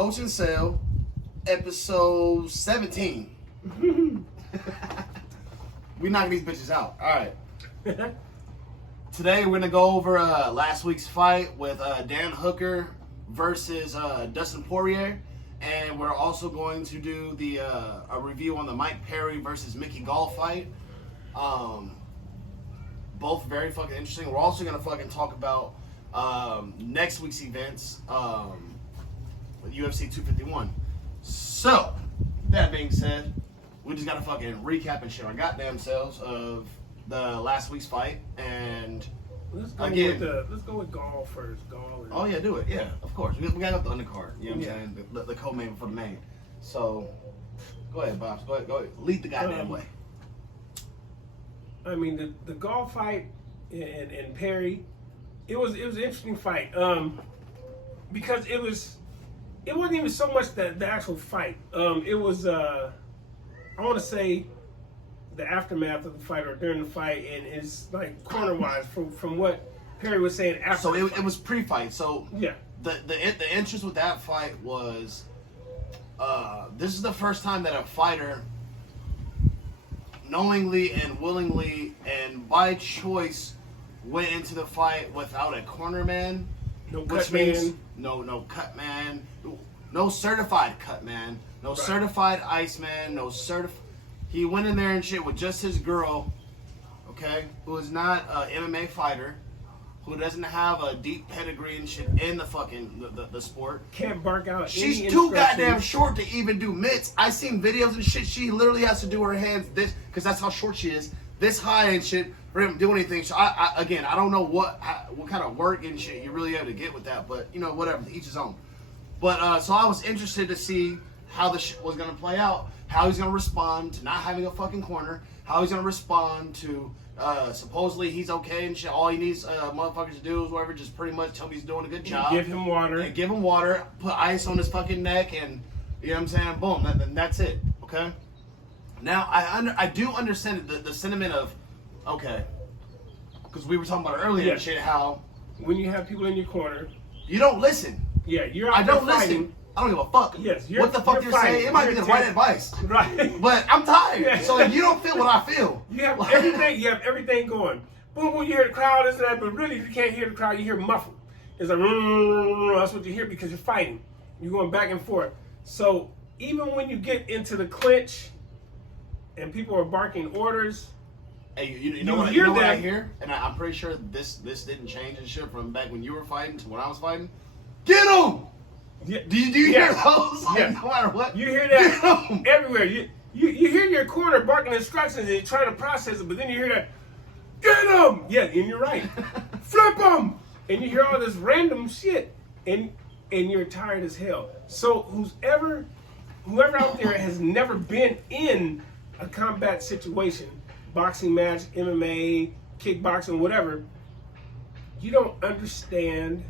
Coach and Sale, episode 17. We knocking these bitches out. All right. Today we're gonna go over last week's fight with Dan Hooker versus Dustin Poirier, and we're also going to do the a review on the Mike Perry versus Mickey Gall fight. Both very fucking interesting. We're also gonna fucking talk about next week's events with UFC 251. So that being said, we just gotta fucking recap and shit our goddamn selves of the last week's fight. And let's go with Gall first. Gall. Oh yeah, do it. Yeah, of course. We got the undercard. You know what I'm saying? The co-main for the main. So go ahead, Bob. Go ahead. Lead the goddamn way. I mean, the Gall fight and Perry, it was an interesting fight. Because it wasn't even so much the actual fight. It was I want to say the aftermath of the fight or during the fight, and it's like corner wise from what Perry was saying after. So it was pre-fight. So yeah, the interest with that fight was this is the first time that a fighter knowingly and willingly and by choice went into the fight without a corner man. No cut man. No cut man. No certified cut man. No certified ice man. No certified. He went in there and shit with just his girl, okay, who is not an MMA fighter, who doesn't have a deep pedigree and shit in the fucking the sport. Can't bark out. She's too goddamn short to even do mitts. I seen videos and shit. She literally has to do her hands this, because that's how short she is, this high and shit for him to do anything. So I don't know what kind of work and shit you really have to get with that, but you know, whatever, each his own. But so I was interested to see how the shit was gonna play out, how he's gonna respond to not having a fucking corner, how he's gonna respond to supposedly he's okay and shit. All he needs motherfuckers to do is whatever, just pretty much tell me he's doing a good job. Give him water. And give him water, put ice on his fucking neck, and you know what I'm saying? Boom, that's it. Okay. Now I do understand the sentiment of okay, because we were talking about it earlier and shit, how when you have people in your corner, you don't listen. Yeah, you're. I don't listen. I don't give a fuck. Yes, what the fuck you're saying? It might be the right advice. Right. But I'm tired. Yeah. So if you don't feel what I feel. You have everything. You have everything going. Boom, boom. You hear the crowd, this and that. But really, if you can't hear the crowd, you hear muffled. It's like that's what you hear because you're fighting. You're going back and forth. So even when you get into the clinch, and people are barking orders. Hey, you know what I hear? And I'm pretty sure this didn't change and shit from back when you were fighting to when I was fighting. Get him! Yeah. Do you hear those? Like, no matter what. You hear that everywhere. You hear your corner barking instructions and you're trying to process it, but then you hear that, get him! Yeah, and you're right. Flip him! And you hear all this random shit, and you're tired as hell. So whoever out there has never been in a combat situation, boxing match, MMA, kickboxing, whatever, you don't understand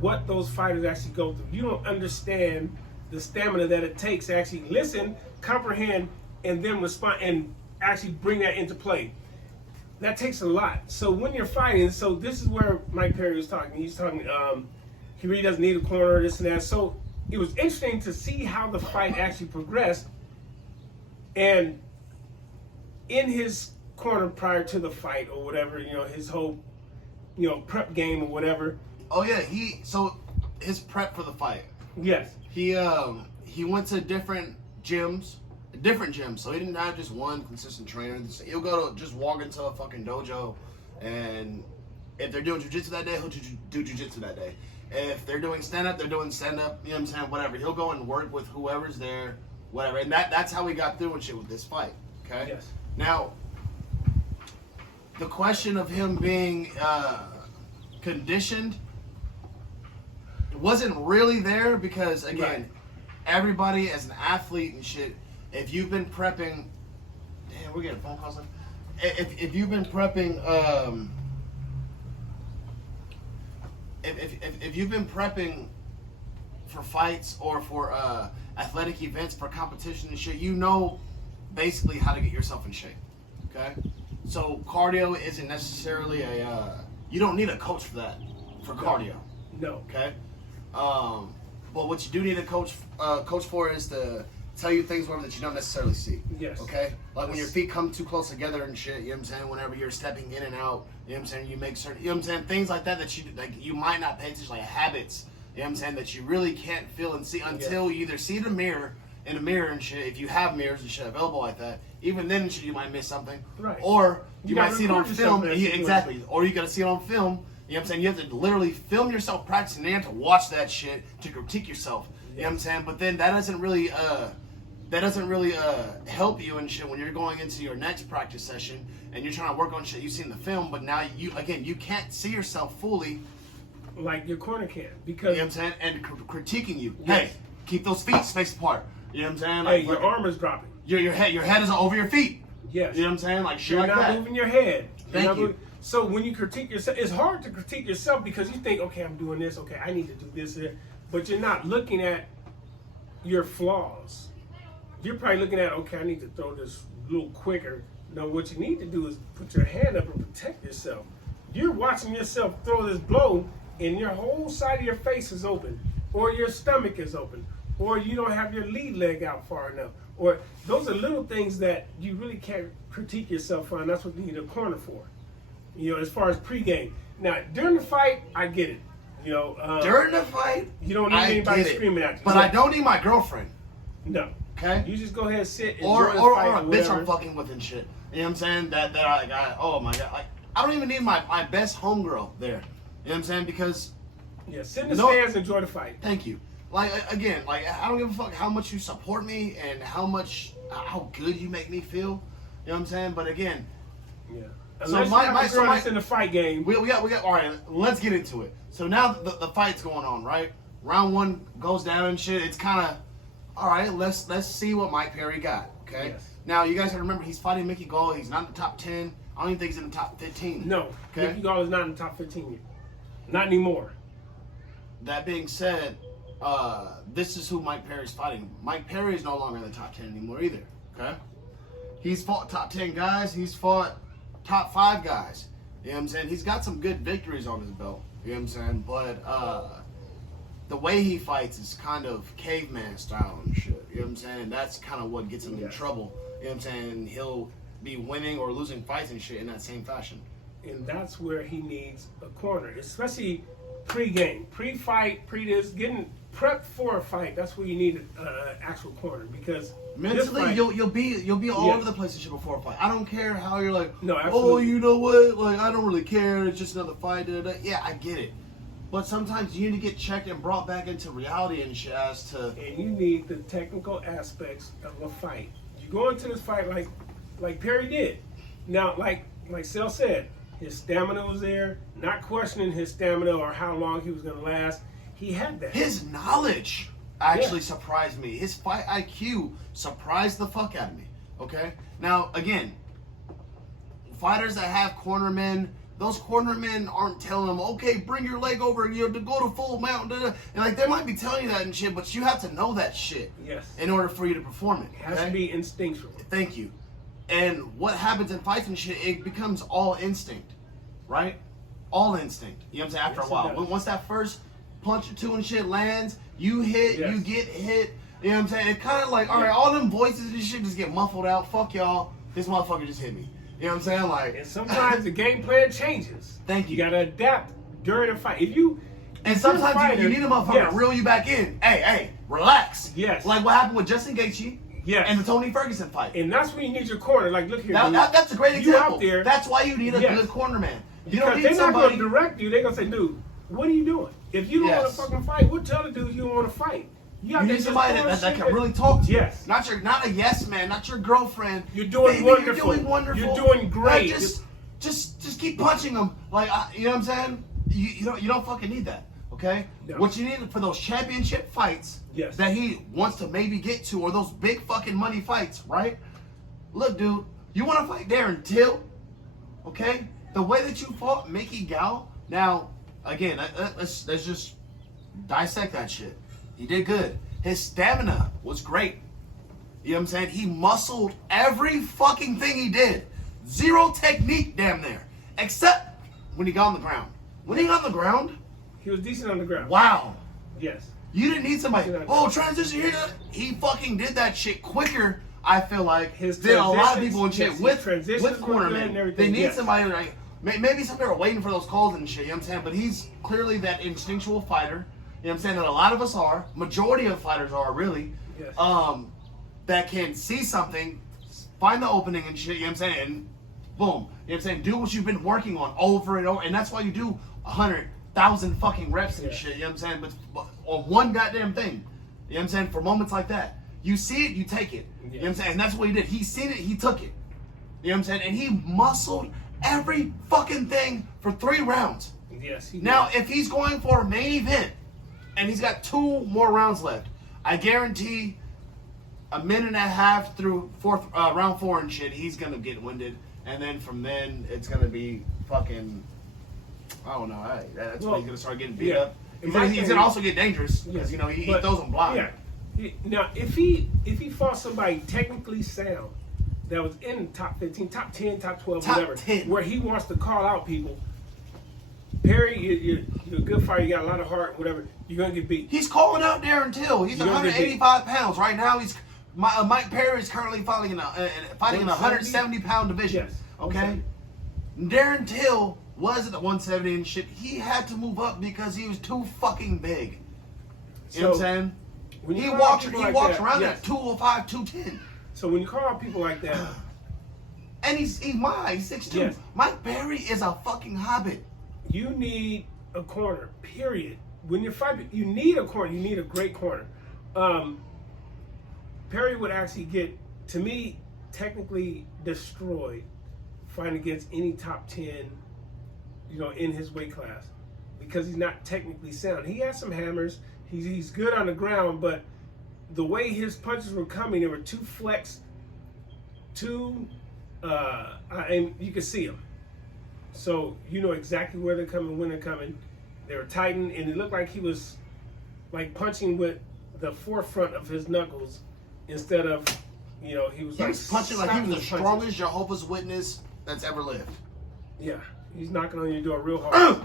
what those fighters actually go through. You don't understand the stamina that it takes to actually listen, comprehend, and then respond and actually bring that into play. That takes a lot. So when you're fighting, so this is where Mike Perry was talking. He's talking, he really doesn't need a corner, this and that. So it was interesting to see how the fight actually progressed. And in his corner prior to the fight or whatever, you know, his whole, you know, prep game or whatever. Oh yeah, so his prep for the fight. Yes. He went to different gyms, so he didn't have just one consistent trainer. He'll go to just walk into a fucking dojo, and if they're doing jiu-jitsu that day, he'll do jiu-jitsu that day. If they're doing stand-up, they're doing stand-up, you know what I'm saying, whatever. He'll go and work with whoever's there, whatever. And that's how we got through and shit with this fight, okay? Yes. Now, the question of him being conditioned wasn't really there because, again, everybody as an athlete and shit, if you've been prepping, damn, we're getting phone calls. If you've been prepping, if you've been prepping for fights or for athletic events, for competition and shit, you know basically how to get yourself in shape. Okay, so cardio isn't necessarily you don't need a coach for that, for cardio. No. Okay. But what you do need a coach for is to tell you things that you don't necessarily see. Yes. Okay? Like when your feet come too close together and shit, you know what I'm saying? Whenever you're stepping in and out, you know what I'm saying? You make certain, you know what I'm saying? Things like that you might not pay attention, like habits, you know what I'm saying? That you really can't feel and see until you either see it in a mirror and shit. If you have mirrors and shit available like that, even then and shit, you might miss something. Right. Or you might see it on record film. yourself, Exactly. Or you gotta see it on film. You know what I'm saying? You have to literally film yourself practicing, and you have to watch that shit to critique yourself. You know what I'm saying? But then that doesn't really help you and shit when you're going into your next practice session and you're trying to work on shit you've seen in the film, but now you can't see yourself fully like your corner can, because you know what I'm saying, and critiquing you. Yes. Hey, keep those feet spaced apart. You know what I'm saying? Hey, Like, your arm is dropping. Your head is over your feet. Yes. You know what I'm saying? Like shit You're like not that. moving your head. Thank you. So when you critique yourself, it's hard to critique yourself because you think, okay, I'm doing this, okay, I need to do this here, but you're not looking at your flaws. You're probably looking at, okay, I need to throw this a little quicker. No, what you need to do is put your hand up and protect yourself. You're watching yourself throw this blow and your whole side of your face is open, or your stomach is open, or you don't have your lead leg out far enough. Or those are little things that you really can't critique yourself on. That's what you need a corner for. You know, as far as pregame. Now, during the fight, I get it. You know, During the fight, you don't need anybody screaming at you. But I don't need my girlfriend. No. Okay? You just go ahead and sit and Or enjoy the a fight bitch whatever. I'm fucking with and shit. You know what I'm saying? That I oh my god. Like, I don't even need my best homegirl there. You know what I'm saying? Because Yeah, sit in the stands and enjoy the fight. Thank you. Like again, like I don't give a fuck how much you support me and how good you make me feel. You know what I'm saying? But again, Yeah. So Unless my- you have my- a so girl my- that's in the fight game. we got all right. Let's get into it. So now the fight's going on, right? Round one goes down and shit. It's kind of all right. Let's see what Mike Perry got. Okay. Yes. Now you guys got to remember he's fighting Mickey Gall. He's not in the top 10. I don't even think he's in the top 15. No. Okay. Mickey Gall is not in the top 15 yet. Not anymore. That being said, this is who Mike Perry's fighting. Mike Perry is no longer in the top 10 anymore either. Okay. He's fought top 10 guys. He's fought top 5 guys. You know what I'm saying? He's got some good victories on his belt. You know what I'm saying? But the way he fights is kind of caveman style and shit. You know what I'm saying? And that's kind of what gets him in trouble. You know what I'm saying? He'll be winning or losing fights and shit in that same fashion. And that's where he needs a corner, especially pre-game, pre-fight, pre-this, getting prepped for a fight. That's where you need an actual corner, because Mentally, fight, you'll be all Yes. over the place and shit before a fight. I don't care how you're like, No, oh, absolutely. you know what? Like, I don't really care. It's just another fight. Da, da, da. Yeah, I get it. But sometimes you need to get checked and brought back into reality and shit as to. and you need the technical aspects of a fight. You go into this fight like Perry did. Now, like Sel said, his stamina was there. Not questioning his stamina or how long he was going to last. He had that. His knowledge actually surprised me. His fight IQ surprised the fuck out of me. Okay? Now, again, fighters that have cornermen, those cornermen aren't telling them, okay, bring your leg over and you know, to go to full mount. Da, da. And like, they might be telling you that and shit, but you have to know that shit Yes. in order for you to perform it. It has okay? to be instinctual. Thank you. And what happens in fights and shit, it becomes all instinct, right? All instinct. You know what I'm saying? After Yes, a while. it does. Once that first punch or two and shit lands, you hit, Yes. you get hit. You know what I'm saying? It's kind of like, all right, all them voices and shit just get muffled out. Fuck y'all. This motherfucker just hit me. You know what I'm saying? Like, And sometimes the game plan changes. Thank you. You got to adapt during the fight. If you and if you're a sometimes fighter- you need a motherfucker Yes. to reel you back in. Hey, relax. Yes. Like what happened with Justin Gaethje Yes. and the Tony Ferguson fight. And that's when you need your corner. Like, look here, Now, dude. that's a great You example. out there. That's why you need a Yes. good corner man. You Because don't need they're not somebody. going to direct you. They're going to say, dude, what are you doing? If you don't want Yes. to fucking fight, we'll tell the dude you don't want to fight. You need somebody that can really talk to you. Yes. Not a yes man, not your girlfriend. You're doing Baby, wonderful. You're doing wonderful. You're doing great. Like, just keep punching them. Like you know what I'm saying? You don't fucking need that. Okay. No. What you need for those championship fights Yes. that he wants to maybe get to, or those big fucking money fights, right? Look, dude, you want to fight Darren Till? Okay. The way that you fought Mickey Gall. Now, again, let's just dissect that shit. He did good. His stamina was great. You know what I'm saying? He muscled every fucking thing he did. Zero technique damn near. Except when he got on the ground. When he got on the ground, He was decent on the ground. wow. Yes. You didn't need somebody, transition here. He fucking did that shit quicker, I feel like, than a lot of people and shit with cornermen. They need somebody like, maybe some people are waiting for those calls and shit, you know what I'm saying? But he's clearly that instinctual fighter, you know what I'm saying, that a lot of us are, majority of fighters are really, that can see something, find the opening and shit, you know what I'm saying, and boom, you know what I'm saying, do what you've been working on over and over, and that's why you do 100,000 fucking reps and shit, you know what I'm saying, but on one goddamn thing, you know what I'm saying, for moments like that. You see it, you take it. You know what I'm saying? And that's what he did. He seen it, he took it. You know what I'm saying? And he muscled every fucking thing for 3 rounds. Yes, he now, did. if he's going for a main event, and he's got 2 more rounds left, I guarantee a minute and a half through round 4 and shit, he's going to get winded. And then from then, it's going to be fucking, I don't know. That's when he's going to start getting beat up. He's going to also get dangerous because, you know, he throws them blind. Yeah. Now, if he fought somebody technically sound that was in the top 15, top 10, top 12, whatever, 10. where he wants to call out people, Perry, you're a good fighter, you got a lot of heart, whatever, you're going to get beat. He's calling out Darren Till. He's 185 pounds. Right now, Mike Perry is currently fighting in a 170-pound division. Yes. Okay? Darren Till was at the 170 and shit. He had to move up because he was too fucking big. You know what I'm saying? He walks around at 205, 210. So when you call out people like that, and he's 6'2". Yes. Mike Perry is a fucking hobbit. You need a corner, period. When you're fighting, you need a corner. You need a great corner. Perry would actually get, to me, technically destroyed fighting against any top 10, you know, in his weight class because he's not technically sound. He has some hammers. He's good on the ground, but the way his punches were coming, they were too flexed, and you could see them. So you know exactly where they're coming, when they're coming. They were tightened, and it looked like he was like punching with the forefront of his knuckles instead of, you know, he was punching like he was the strongest Jehovah's Witness that's ever lived. Yeah, he's knocking on your door real hard.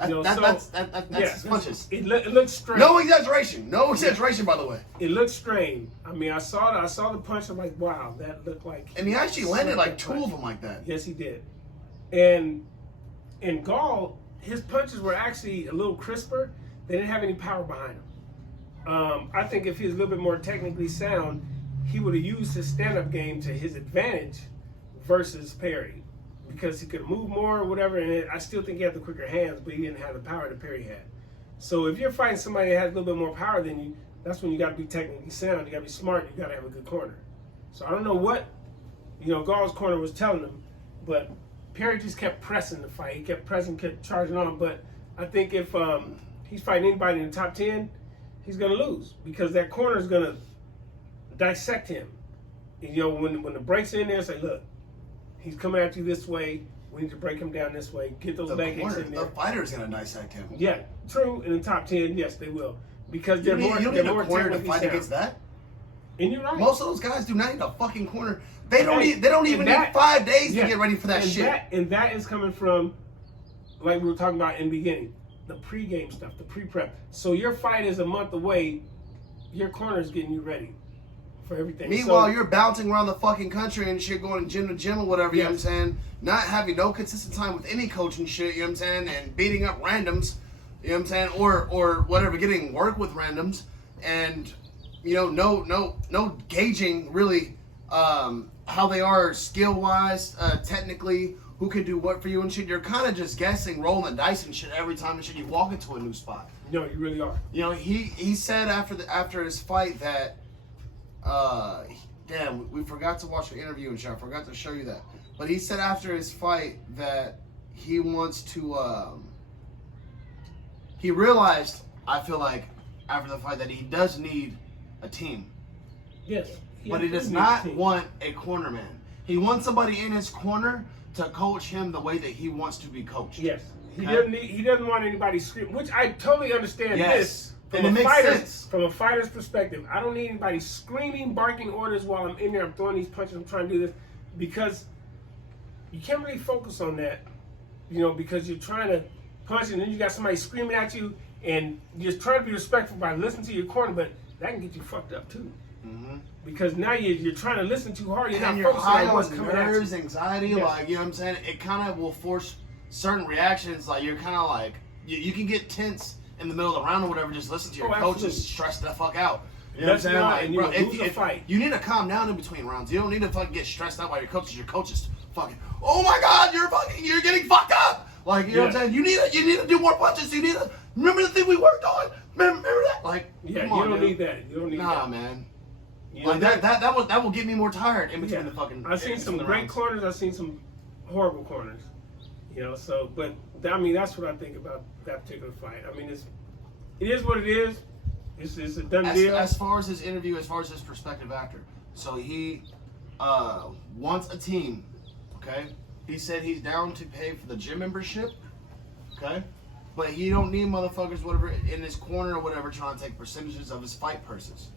That's his punches. It looks strange. No exaggeration, by the way. It looks strange. I mean, I saw the punch. I'm like, wow, that looked like. And he actually landed like 2 of them like that. Yes, he did. And Gall, his punches were actually a little crisper. They didn't have any power behind them. I think if he was a little bit more technically sound, he would have used his stand-up game to his advantage versus Perry. Because he could move more or whatever, and I still think he had the quicker hands, but he didn't have the power that Perry had. So if you're fighting somebody that has a little bit more power than you, that's when you got to be technically sound, you got to be smart, you got to have a good corner. So I don't know what, you know, Gall's corner was telling him, but Perry just kept pressing the fight. He kept pressing, kept charging on, but I think if he's fighting anybody in the top 10, he's going to lose because that corner is going to dissect him. And, you know, when the break's in there, say, look, he's coming at you this way. We need to break him down this way. Get those leg kicks in there. The fighter's gonna dissect him. Yeah, true. In the top 10, yes, they will, because they're more. You don't need a corner to fight against that. And you're right. Most of those guys do not need a fucking corner. They don't even need 5 days to get ready for that shit. And that is coming from, like we were talking about in the beginning, the pre-game stuff, the pre-prep. So your fight is a month away. Your corner is getting you ready for everything. Meanwhile, you're bouncing around the fucking country and shit, going gym to gym or whatever, you know what I'm saying? Not having no consistent time with any coach and shit, you know what I'm saying? And beating up randoms, you know what I'm saying? Or whatever, getting work with randoms. And, you know, no gauging really how they are skill-wise, technically, who can do what for you and shit. You're kind of just guessing, rolling the dice and shit every time and shit you walk into a new spot. No, you really are. You know, he said after his fight that, damn, we forgot to watch the interview and shit. I forgot to show you that. But he said after his fight that he wants to, he realized, I feel like, after the fight that he does need a team. Yes. But he does not want a corner man. He wants somebody in his corner to coach him the way that he wants to be coached. Yes. He doesn't want anybody screaming, which I totally understand this. From a fighter's perspective, I don't need anybody screaming, barking orders while I'm in there. I'm throwing these punches. I'm trying to do this because you can't really focus on that, you know, because you're trying to punch and then you got somebody screaming at you And just try to be respectful by listening to your corner, but that can get you fucked up too. Because now you're trying to listen too hard. You're not and you're focusing high on what's on coming at you. nerves, anxiety, Yes. like, you know what I'm saying? It kind of will force certain reactions. Like, you're kind of like, you can get tense in the middle of the round or whatever, just listen to your coach absolutely. just stress the fuck out. You know That's what I'm saying? not- Like, and you bro, lose a fight. You need to calm down in between rounds. You don't need to fucking get stressed out by your coaches. Your coach is fucking, oh my God, you're getting fucked up. Like, you know what I'm saying? You need to do more punches. You need to, remember the thing we worked on? Remember that? Like, Yeah, come on, you don't dude. need that. You don't need Nah, that. man. You know, Like that will get me more tired in between the fucking. I've seen in some between the great rounds. corners. I've seen some horrible corners. You know, so but I mean that's what I think about that particular fight. I mean, it is what it is. It's a done deal. As far as his interview, as far as his prospective actor, so he wants a team. Okay, he said he's down to pay for the gym membership. Okay, but he don't need motherfuckers whatever in his corner or whatever trying to take percentages of his fight purses.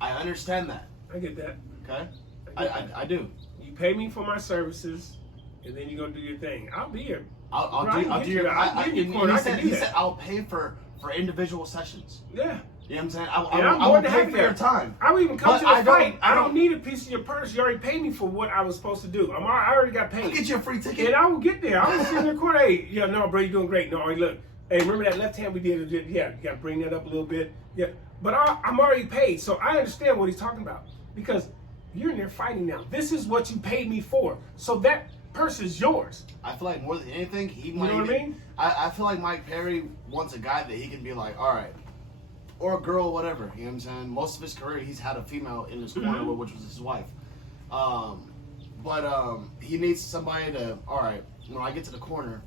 I understand that. I get that. Okay, I get I do. You pay me for my services, and then you go do your thing. I'll be here. I'll do your. I'll be in your corner. I can do He that. said I'll pay for individual sessions. Yeah. You know what I'm saying? I'm I more will than pay happy for your to. time. I would even come But to the I don't- fight. I I don't- don't need a piece of your purse. You already paid me for what I was supposed to do. I already got paid. I'll get you a free ticket. And I will get there. I will sit in the corner. Hey, yeah, no, bro, you're doing great. No, hey, look. Hey, remember that left hand we did? Yeah, you got to bring that up a little bit. Yeah, but I'm already paid, so I understand what he's talking about because you're in there fighting now. This is what you paid me for, so that purse is yours. I feel like more than anything, he might. know what I mean? I feel like Mike Perry wants a guy that he can be like, all right, or a girl, whatever. You know what I'm saying? Most of his career, he's had a female in his corner, which was his wife. But he needs somebody to. All right, when I get to the corner,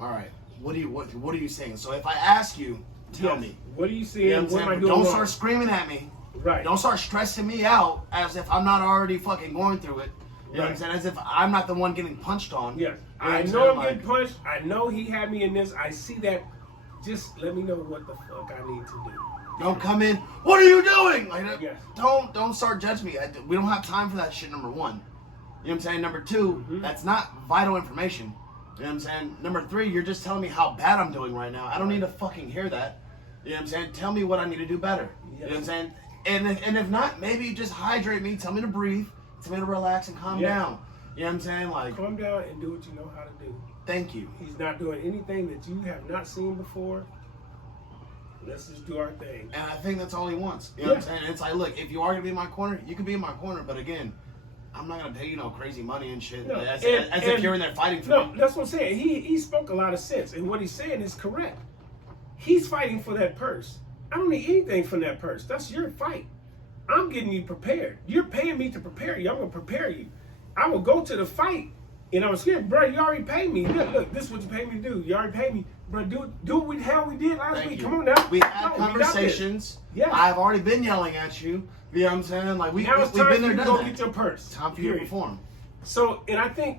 all right, what are you saying? So if I ask you, tell me. What are you seeing? You know what I'm What am I saying? doing Don't wrong? start screaming at me. Right. Don't start stressing me out as if I'm not already fucking going through it. You know what I'm saying? As if I'm not the one getting punched on. Yes. You know I what know I'm saying? getting punched. I know he had me in this. I see that. Just let me know what the fuck I need to do. Don't come in. What are you doing? Like, Yes. don't start judging me. We don't have time for that shit. Number one. You know what I'm saying? Number two, that's not vital information. You know what I'm saying? Number three, you're just telling me how bad I'm doing right now. I don't need to fucking hear that. You know what I'm saying? Tell me what I need to do better. You know what I'm saying? And if not, maybe just hydrate me. Tell me to breathe. Tell me to relax and calm down. You know what I'm saying? Like, Calm down and do what you know how to do. thank you. He's not doing anything that you have not seen before. Let's just do our thing. And I think that's all he wants. You know what I'm saying? It's like, look, if you are gonna be in my corner, you can be in my corner. But again, I'm not gonna pay you no crazy money and shit. No, As and if you're in there fighting for No, me. that's what I'm saying. He spoke a lot of sense, and what he's saying is correct. He's fighting for that purse. I don't need anything from that purse. That's your fight. I'm getting you prepared. You're paying me to prepare you. I'm gonna prepare you. I will go to the fight, and I'm scared, bro. You already paid me. Look, this is what you paid me to do. You already paid me, bro. Do what the hell we did last Thank week. you. Come on now. We had No, we got conversations. this. Yeah. I've already been yelling at you. You know what I'm saying? Like Now it's we've time been for there, you to done go that. get your purse. Time for you to Period. perform. So, and I think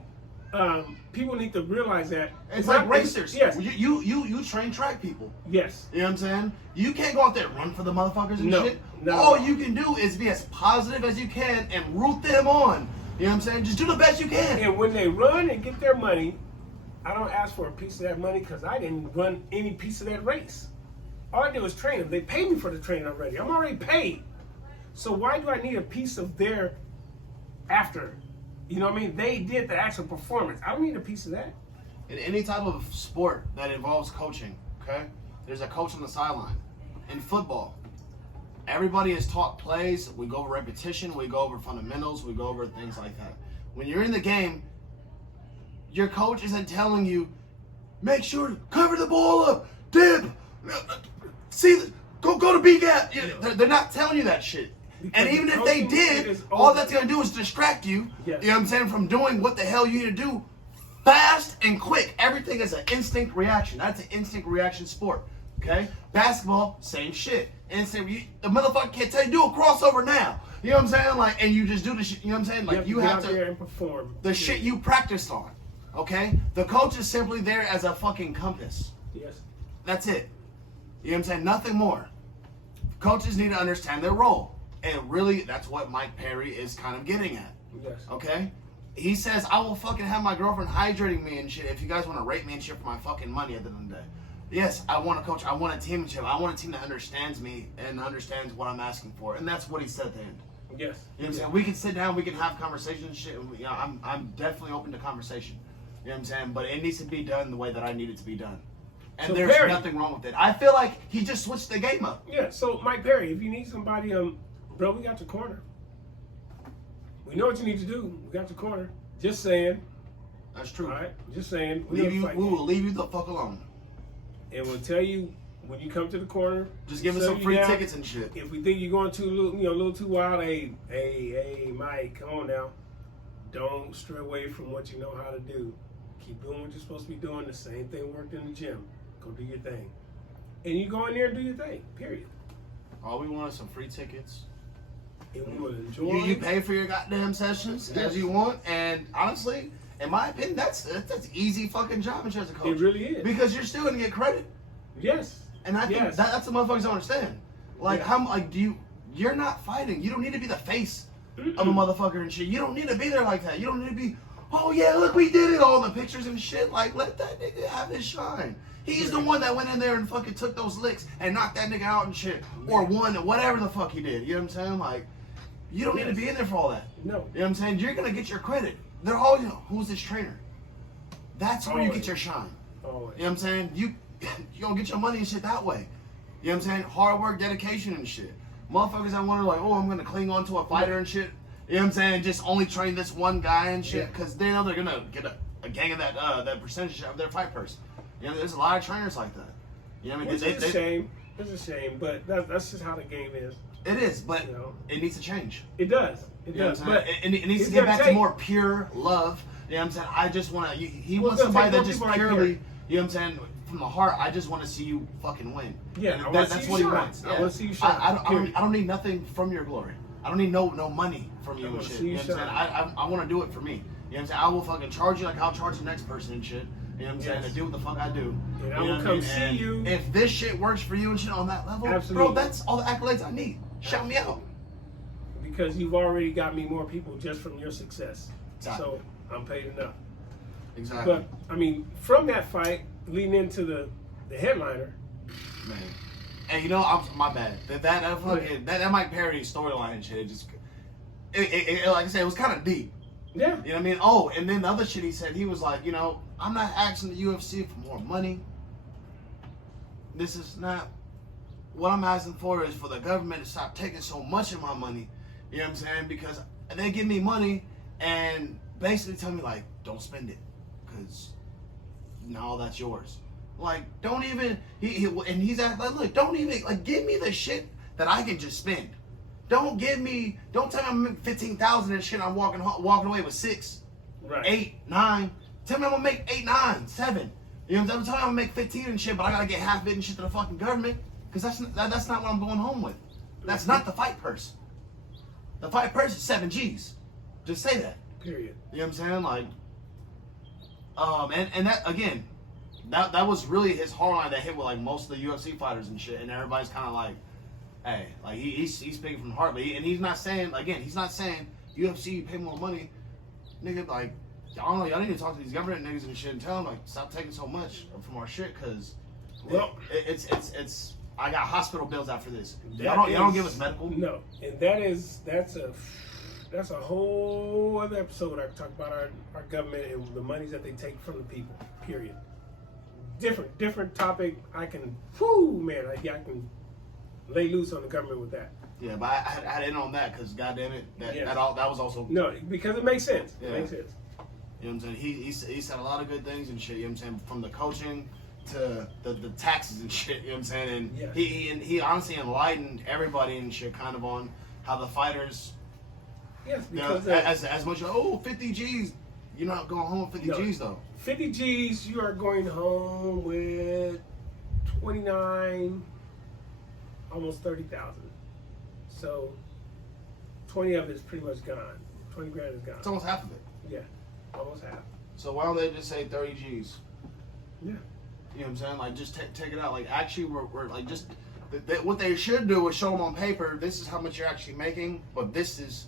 people need to realize that It's like not- racers. Yes. You train track people. Yes. You know what I'm saying? You can't go out there and run for the motherfuckers and No, shit. no. All you can do is be as positive as you can and root them on. You know what I'm saying? Just do the best you can. And when they run and get their money, I don't ask for a piece of that money because I didn't run any piece of that race. All I did was train them. They paid me for the training already. I'm already paid. So why do I need a piece of their after? You know what I mean? They did the actual performance. I don't need a piece of that. In any type of sport that involves coaching, okay, there's a coach on the sideline. In football, everybody is taught plays. We go over repetition. We go over fundamentals. We go over things like that. When you're in the game, your coach isn't telling you, make sure to cover the ball up, dip, see, go to B gap. They're not telling you that shit. And even if they did, all that's going to do is distract you, Yes. you know what I'm saying, from doing what the hell you need to do fast and quick. Everything is an instinct reaction. That's an instinct reaction sport, okay? Basketball, same shit. Instinct, the motherfucker can't tell you, do a crossover now. You know what I'm saying? Like, and you just do the shit, you know what I'm saying? Like, you get have out to, there and perform. the shit you practiced on, okay? The coach is simply there as a fucking compass. Yes. That's it. You know what I'm saying? Nothing more. Coaches need to understand their role. And really, that's what Mike Perry is kind of getting at. Yes. Okay? He says, I will fucking have my girlfriend hydrating me and shit if you guys want to rape me and shit for my fucking money at the end of the day. Yes, I want a coach. I want a team and shit. I want a team that understands me and understands what I'm asking for. And that's what he said at the end. Yes. You know what I'm saying? We can sit down, we can have conversations and shit. And, you know, I'm definitely open to conversation. You know what I'm saying? But it needs to be done the way that I need it to be done. And So there's Perry, nothing wrong with it. I feel like he just switched the game up. Yeah, so Mike Perry, if you need somebody, bro, we got your corner. We know what you need to do. We got your corner. Just saying. That's true. All right? Just saying. We will leave you the fuck alone. And we'll tell you when you come to the corner. Just give us some free tickets and shit. If we think you're going too, a little too wild, hey, Mike, come on now. Don't stray away from what you know how to do. Keep doing what you're supposed to be doing. The same thing worked in the gym. Go do your thing. And you go in there and do your thing, period. All we want is some free tickets. And we will enjoy You pay for your goddamn sessions as you want. And honestly, in my opinion, that's easy fucking job as a coach. It really is. Because you're still going to get credit. Yes. And I think that's the motherfuckers don't understand. Like, you're not fighting. You don't need to be the face of a motherfucker and shit. You don't need to be there like that. You don't need to be, oh yeah, look, we did it, all the pictures and shit. Like, let that nigga have his shine. He's the one that went in there and fucking took those licks and knocked that nigga out and shit. Or won, whatever the fuck he did. You know what I'm saying? Like, you don't need to be in there for all that. No. You know what I'm saying? You're going to get your credit. They're always, who's this trainer? That's where you get your shine. Always. You know what I'm saying? You gonna get your money and shit that way. You know what I'm saying? Hard work, dedication and shit. Motherfuckers that want to like, oh, I'm gonna cling on to a fighter and shit. You know what I'm saying? Just only train this one guy and shit because they know they're gonna get a gang of that percentage of their fight purse. You know, there's a lot of trainers like that. You know what I mean? It's a shame. It's a shame, but that's just how the game is. It is, but it needs to change. It does. It does. But it needs to get back to more pure love. You know what I'm saying? I just want to. He wants somebody that just purely. You know what I'm saying? From the heart, I just want to see you fucking win. Yeah, that's what he wants. I want to see you shine. I don't need nothing from your glory. I don't need no money from you and shit. You know what I'm saying? I want to do it for me. You know what I'm saying? I will fucking charge you like I'll charge the next person and shit. You know what I'm saying? To do what the fuck I do. And I will come see you. If this shit works for you and shit on that level, absolutely, bro, that's all the accolades I need. Shout me out. Because you've already got me more people just from your success. Exactly. So I'm paid enough. Exactly. But I mean, from that fight, leading into the headliner. Man. And you know, my bad. That Mike Perry storyline and shit, it like I said, it was kind of deep. Yeah. You know what I mean? Oh, and then the other shit he said, he was like, I'm not asking the UFC for more money. This is not, what I'm asking for is for the government to stop taking so much of my money. You know what I'm saying? Because they give me money and basically tell me like, don't spend it. Because now that's yours. Like, don't even, and he's like, look, don't even, like, give me the shit that I can just spend. Don't tell me I'm making 15,000 and shit. I'm walking away with 6, 8, 9. Tell me I'm gonna make 8, 9, 7. You know what I'm saying? Tell me I'm gonna make 15 and shit, but I gotta get half of it and shit to the fucking government. Because that's not what I'm going home with. That's not the fight purse. The fight purse is 7 G's. Just say that. Period. You know what I'm saying? Like, and that again, that was really his hard line that hit with like most of the UFC fighters and shit, and everybody's kind of like, hey, like he's speaking from the heart, but he's not saying UFC, you pay more money, nigga. Like, y'all need to talk to these government niggas and shit and tell them like stop taking so much from our shit, cause it's I got hospital bills after this. Y'all don't give us medical. No, and that's a whole other episode. I can talk about our government and the monies that they take from the people. Period. Different topic. I can lay loose on the government with that. Yeah, but I had in on that because goddamn it, that was also because it makes sense. Yeah. It makes sense. You know what I'm saying? He said a lot of good things and shit. You know what I'm saying? From the coaching to the taxes and shit. You know what I'm saying? And he honestly enlightened everybody and shit kind of on how the fighters. Yes, because as much 50 G's, you're not going home with 50 G's though. 50 G's, you are going home with 29, almost 30,000. So 20 of it is pretty much gone. 20 grand is gone. It's almost half of it. Yeah, almost half. So why don't they just say 30 G's? Yeah. You know what I'm saying? Like, just take it out. Like, actually, we're like, just what they should do is show them on paper, this is how much you're actually making, but this is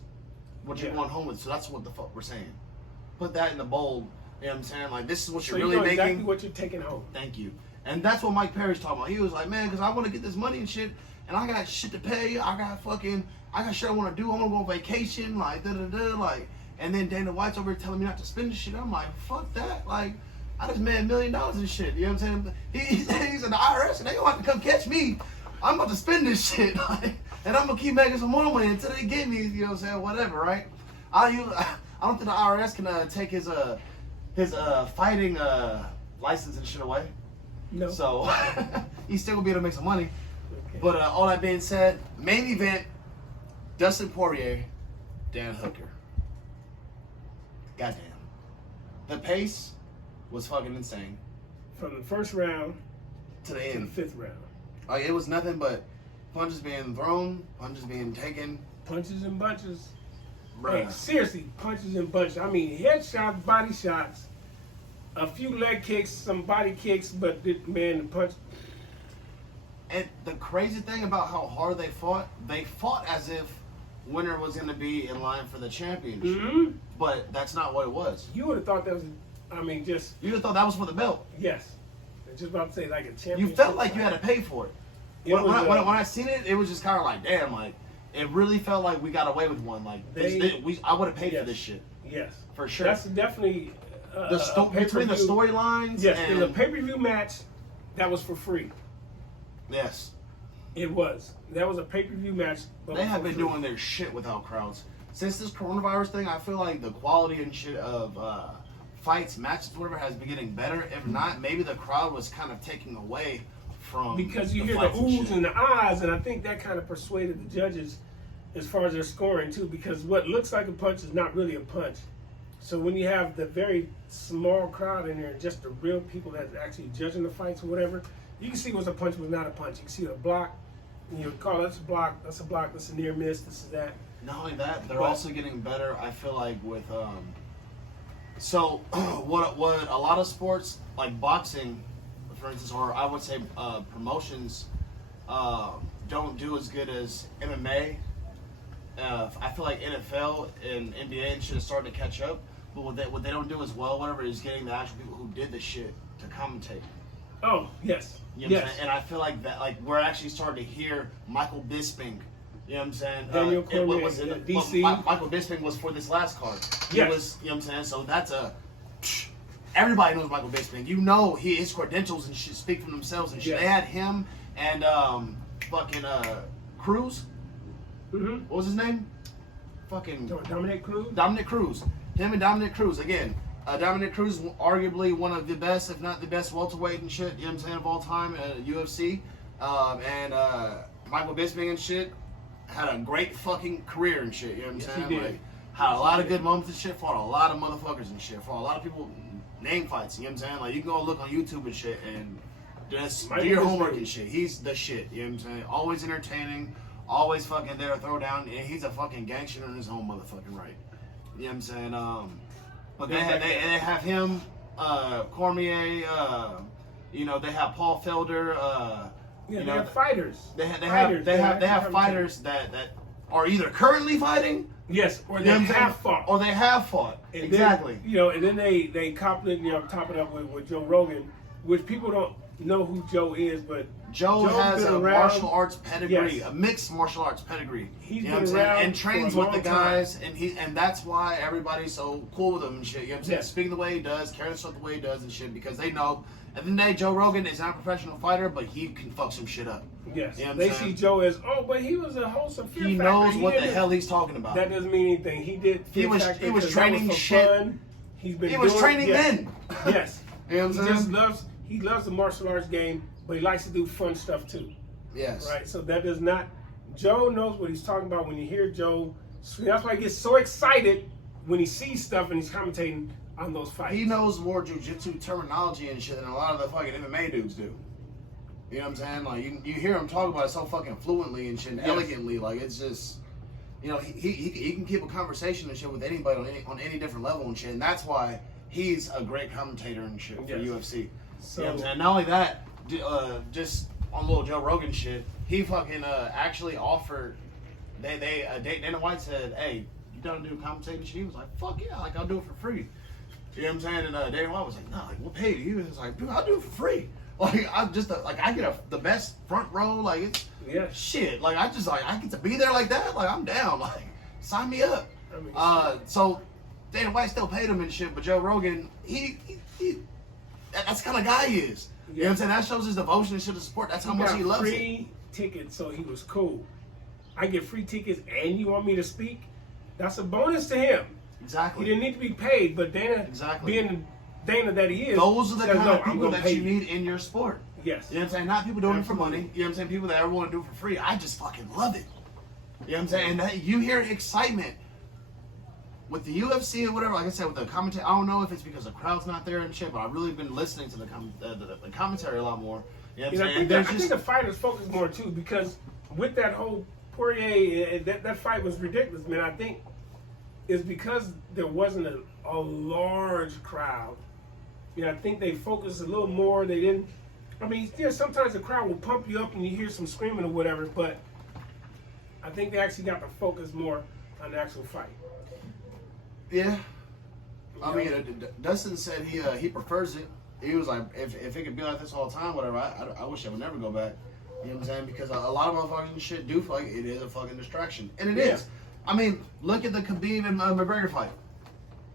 what you're going home with. So that's what the fuck we're saying. Put that in the bold. You know what I'm saying? Like, this is what you're really making. Exactly what you're taking home. Thank you. And that's what Mike Perry's talking about. He was like, man, because I want to get this money and shit, and I got shit to pay. I got shit I want to do. I want to go on vacation, like, like. And then Dana White's over here telling me not to spend this shit. I'm like, fuck that. Like, I just made $1 million and shit. You know what I'm saying? He's in the IRS, and they gonna have to come catch me. I'm about to spend this shit, like, and I'm gonna keep making some more money until they get me. You know what I'm saying? Whatever, right? I don't think the IRS can take his fighting license and shit away. No. So he's still gonna be able to make some money. Okay. But all that being said, main event: Dustin Poirier, Dan Hooker. Goddamn, the pace was fucking insane. From the first round to the to end. the 5th round. Like, it was nothing but punches being thrown, punches being taken. Punches and bunches. Bruh. Hey, seriously, punches and bunches. I mean, headshots, body shots, a few leg kicks, some body kicks, but the punch. And the crazy thing about how hard they fought as if winner was going to be in line for the championship. Mm-hmm. But that's not what it was. You would have thought that was, just. You would have thought that was for the belt. Yes. I was just about to say, like a championship. You felt like you had to pay for it. When I seen it, it was just kind of like, damn, like, it really felt like we got away with one. Like, I would have paid for this shit. Yes. For sure. That's definitely between the storylines. Yes, and in a pay-per-view match, that was for free. Yes. It was. That was a pay-per-view match. They have been doing their shit without crowds. Since this coronavirus thing, I feel like the quality and shit of fights, matches, whatever, has been getting better. If not, maybe the crowd was kind of taking away from because you hear the oohs and the ahs, and I think that kind of persuaded the judges as far as their scoring too. Because what looks like a punch is not really a punch. So when you have the very small crowd in there, and just the real people that's actually judging the fights or whatever, you can see what's a punch, what's not a punch. You can see the block, and you call that's a block, that's a near miss, this is that. Not only that, they're also getting better. I feel like with so what a lot of sports like boxing, for instance, or I would say promotions don't do as good as MMA. I feel like NFL and NBA and shit is starting to catch up, but what they don't do as well, whatever, is getting the actual people who did the shit to commentate. Oh yes, you know what I'm saying? And I feel like that, like, we're actually starting to hear Michael Bisping. You know what I'm saying? Daniel Cormier, DC. Michael Bisping was for this last card. He Yes. was, you know what I'm saying? So that's everybody knows Michael Bisping. You know his credentials and shit speak for themselves and shit. Yes. They had him and Cruz. Mm-hmm. What was his name? Fucking Dominic Cruz. Dominic Cruz. Him and Dominic Cruz again. Dominic Cruz, arguably one of the best, if not the best, welterweight and shit. You know what I'm saying, of all time at UFC. And Michael Bisping and shit had a great fucking career and shit. You know what I'm Yes, saying? he did. Like, had a lot of good moments and shit. Fought a lot of motherfuckers and shit. Fought a lot of people name fights. You know what I'm saying? Like, you can go look on YouTube and shit and just do your homework and shit. He's the shit. You know what I'm saying? Always entertaining. Always fucking there to throw down. And he's a fucking gangster in his own motherfucking right. You know what I'm saying? But they have him, Cormier. You know, they have Paul Felder. Yeah, you they know, have fighters. They have fighters that are either currently fighting. Yes, or You they know what I'm have saying? fought. Or they have fought. And Exactly. Then, you know, and then they top it up with Joe Rogan, which people don't know who Joe is, but Joe has been a around. martial arts pedigree, Yes. a mixed martial arts pedigree. He's you know been what I'm saying? around And trains for a with the long guys, and that's why everybody's so cool with him and shit. You know what I'm saying? Yes. Speaking the way he does, carrying himself the way he does and shit, because they know at the end of the day, Joe Rogan is not a professional fighter, but he can fuck some shit up. yes, You know what I'm they saying? see Joe as but he was a host of Fear He Factor. knows what the didn't- hell he's talking about. That doesn't mean anything. He did. Fear was Factor he was 'cause that training for shit. Fun. He's been. He was doing, training yes. men. Yes. You know what I'm saying? He loves the martial arts game, but he likes to do fun stuff too. Yes. Right. So that does not. Joe knows what he's talking about when you hear Joe. That's why he gets so excited when he sees stuff and he's commentating on those fights. He knows more jiu-jitsu terminology and shit than a lot of the fucking MMA dudes do. You know what I'm saying? Like, you hear him talk about it so fucking fluently and shit, and Yes. elegantly. Like, it's just, you know, he can keep a conversation and shit with anybody on any different level and shit. And that's why he's a great commentator and shit for Yes. UFC. So, You know what I'm saying? Not only that, just on little Joe Rogan shit, he fucking actually offered. Dana White said, "Hey, you done do commentating shit?" He was like, "Fuck yeah, like, I'll do it for free." You know what I'm saying? And Dana White was like, "Nah, like, we'll pay you." He was like, "Dude, I'll do it for free." Like I'm just like I get the best front row. Like it's shit. Like I get to be there like that. Like I'm down. Like sign me up. I mean, so Dana White still paid him and shit, but Joe Rogan, he that's the kind of guy he is. You know what I'm saying? That shows his devotion and shit to support. That's how much he loves free tickets, so he was cool. I get free tickets, and you want me to speak? That's a bonus to him. Exactly. He didn't need to be paid, but Dana, being the Dana that he is, those are the kind of people that you need in your sport. Yes. You know what I'm saying? Not people doing it for money. You know what I'm saying? People that ever want to do it for free. I just fucking love it. You know what I'm saying? And that, you hear excitement with the UFC and whatever. Like I said, with the commentary, I don't know if it's because the crowd's not there and shit, but I've really been listening to the commentary a lot more. You know what I'm saying? I think the fighters focus more too, because with that whole Poirier, that fight was ridiculous, man. I think it's because there wasn't a large crowd. I think they focused a little more. They didn't. I mean, sometimes the crowd will pump you up and you hear some screaming or whatever, but I think they actually got to focus more on the actual fight. Yeah. I mean, Dustin said he prefers it. He was like, if it could be like this all the time, whatever, I wish I would never go back. You know what I'm saying? Because a lot of motherfuckers and shit do feel like it is a fucking distraction. And it is. I mean, look at the Khabib and McGregor fight.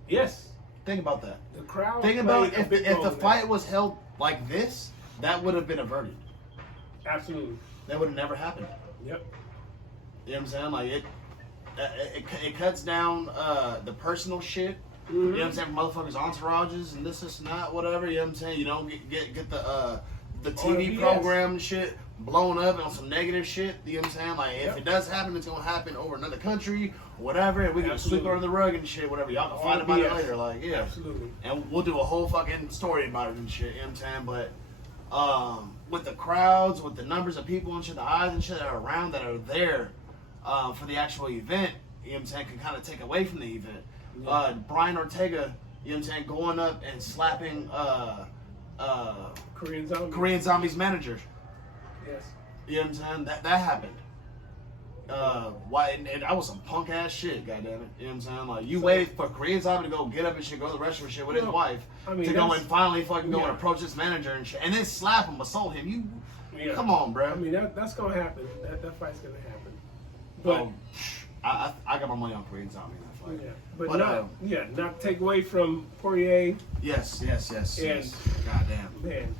Yes. Think about that. The crowd. Think about if the fight was held like this, that would have been averted. Absolutely. That would have never happened. Yep. You know what I'm saying? Like it cuts down the personal shit. Mm-hmm. You know what I'm saying? Motherfuckers' entourages and this and that, whatever. You know what I'm saying? You don't get the TV program and shit blown up on some negative shit. You know what I'm saying? Like if it does happen, it's gonna happen over another country or whatever, and we can sweep under the rug and shit, whatever. Y'all can find about it later. Like Absolutely. And we'll do a whole fucking story about it and shit. You know what I'm saying? But with the crowds, with the numbers of people and shit, the eyes and shit that are around that are there for the actual event, you know what I'm saying, can kind of take away from the event. Yeah. Brian Ortega, you know what I'm saying, going up and slapping Korean Zombie's manager. Yes. You know what I'm saying? That happened. And that was some punk ass shit, goddammit. You know what I'm saying? Like you waited for Korean Zombie to go get up and shit, go to the restroom and shit with his wife, to go and finally fucking go and approach this manager and shit, and then slap him, assault him. Come on, bro. I mean that's gonna happen. That fight's gonna happen. But I got my money on Korean Zombie in that fight. Yeah, but not take away from Poirier. Yes. And goddamn, man,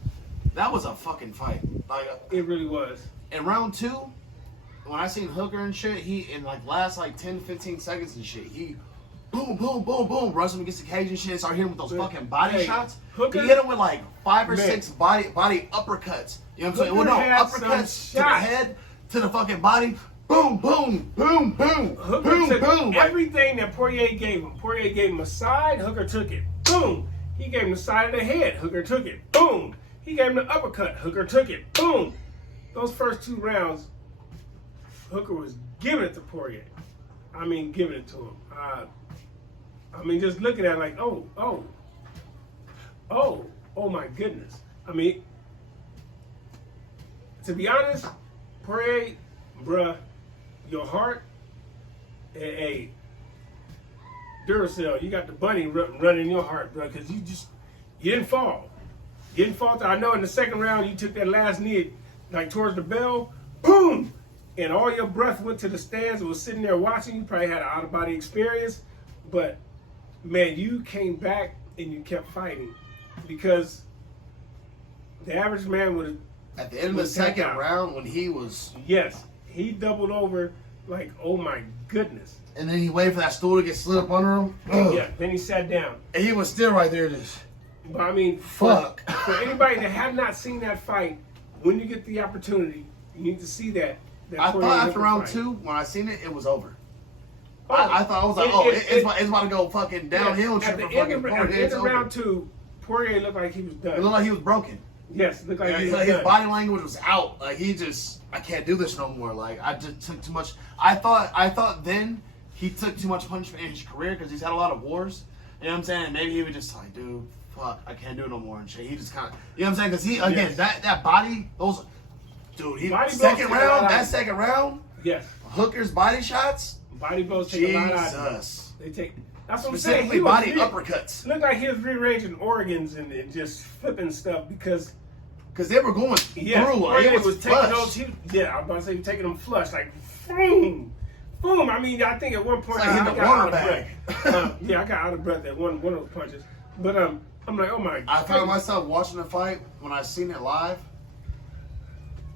that was a fucking fight. Like it really was. In round 2, when I seen Hooker and shit, he in like last like 10-15 seconds and shit, he boom, runs him against the cage and shit, and start hitting him with those fucking body shots. Hooker, he hit him with like 5 or 6 body uppercuts. You know what I'm saying? Well, no, uppercuts to the head, to the fucking body. Boom. Hooker took everything that Poirier gave him. Poirier gave him a side, Hooker took it. Boom. He gave him the side of the head, Hooker took it. Boom. He gave him the uppercut, Hooker took it. Boom. Those first 2 rounds, Hooker was giving it to Poirier. I mean, giving it to him. I mean, just looking at it like, oh my goodness. I mean, to be honest, Poirier, bruh, your heart, hey, Duracell, you got the bunny running in your heart, bruh, because you didn't fall. You didn't fall. I know in the second round you took that last knee, like towards the bell, boom, and all your breath went to the stands and was sitting there watching. You probably had an out-of-body experience, but man, you came back and you kept fighting, because the average man would have. At the end of the second round, when he was... Yes, he doubled over like, oh my goodness. And then he waited for that stool to get slid up under him. Ugh. Yeah, then he sat down. And he was still right there just... But I mean, for anybody that had not seen that fight, when you get the opportunity, you need to see that I thought after round 2, when I seen it, it was over. I thought, I was like, it's about to go fucking downhill. At the end of round 2, Poirier looked like he was done. It looked like he was broken. Yes, it looked like he was done. His body language was out. Like I can't do this no more. Like I just took too much. I thought then he took too much punishment in his career because he's had a lot of wars. You know what I'm saying? And maybe he was just like, dude, fuck, I can't do it no more and shit. He just kind of, you know what I'm saying? Because he, again, that body, those, dude, that second round, yes, Hooker's body shots, body blows take a lot out of Jesus. They take, that's what I'm saying. Specifically body uppercuts. Looked like he was rearranging organs and just flipping stuff, because because they were going Yeah, through. Poirier It was taking flush. those. I was about to say taking them flush, like boom, boom. I mean, I think at one point It's like I hitting got a out water of bag. breath. Yeah, I got out of breath at one of those punches. But I'm like, oh my god. I found myself watching the fight when I seen it live.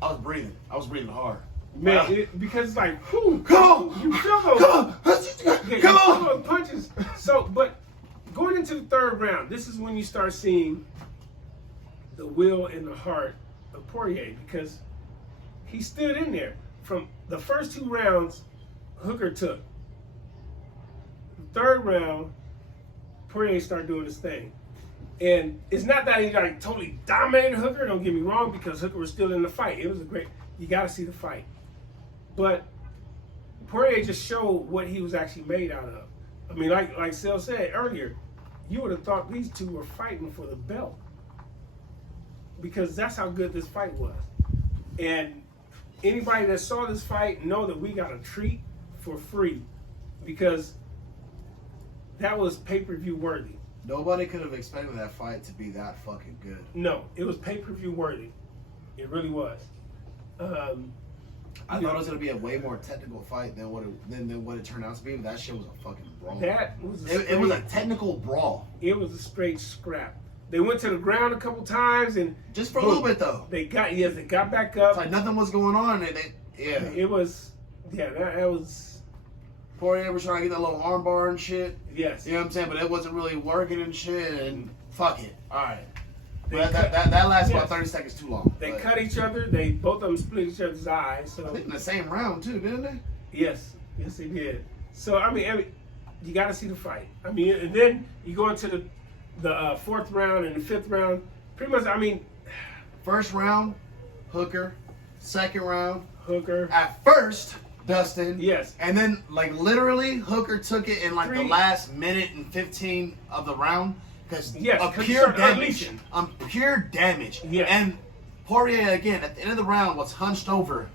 I was breathing hard. Man, because it's like, whew, Come on, you feel those, come on, yeah, you come feel on. those punches. So, but going into the third round, this is when you start seeing the will and the heart of Poirier, because he stood in there from the first 2 rounds. Hooker took. The third round, Poirier started doing his thing. And it's not that he like totally dominated Hooker, don't get me wrong, because Hooker was still in the fight. It was a great, you got to see the fight. But Poirier just showed what he was actually made out of. I mean, like Sel said earlier, you would have thought these two were fighting for the belt, because that's how good this fight was. And anybody that saw this fight know that we got a treat for free, because that was pay-per-view worthy. Nobody could have expected that fight to be that fucking good. No, it was pay-per-view worthy. It really was. I thought it was gonna be a way more technical fight than what it turned out to be. But that shit was a fucking brawl. That was It was a technical brawl. It was a straight scrap. They went to the ground a couple times and Just for a little bit though. They got back up. It's like nothing was going on. It was that was. Poirier was trying to get that little armbar and shit. Yes. You know what I'm saying? But it wasn't really working and shit. And fuck it. All right. But that lasted about 30 seconds too long. They cut each other. Both of them split each other's eyes. So I think in the same round too, didn't they? yes, they did. So I mean, you got to see the fight. I mean, and then you go into the fourth round and the fifth round. Pretty much, I mean, first round, Hooker. Second round, Hooker. At first, Dustin. Yes. And then, like, literally, Hooker took it in, like, the 3 last minute and 15 of the round. Because Yes, of 'cause pure he started damage. unleashing. Pure damage. Yes. And Poirier, again, at the end of the round, was hunched over.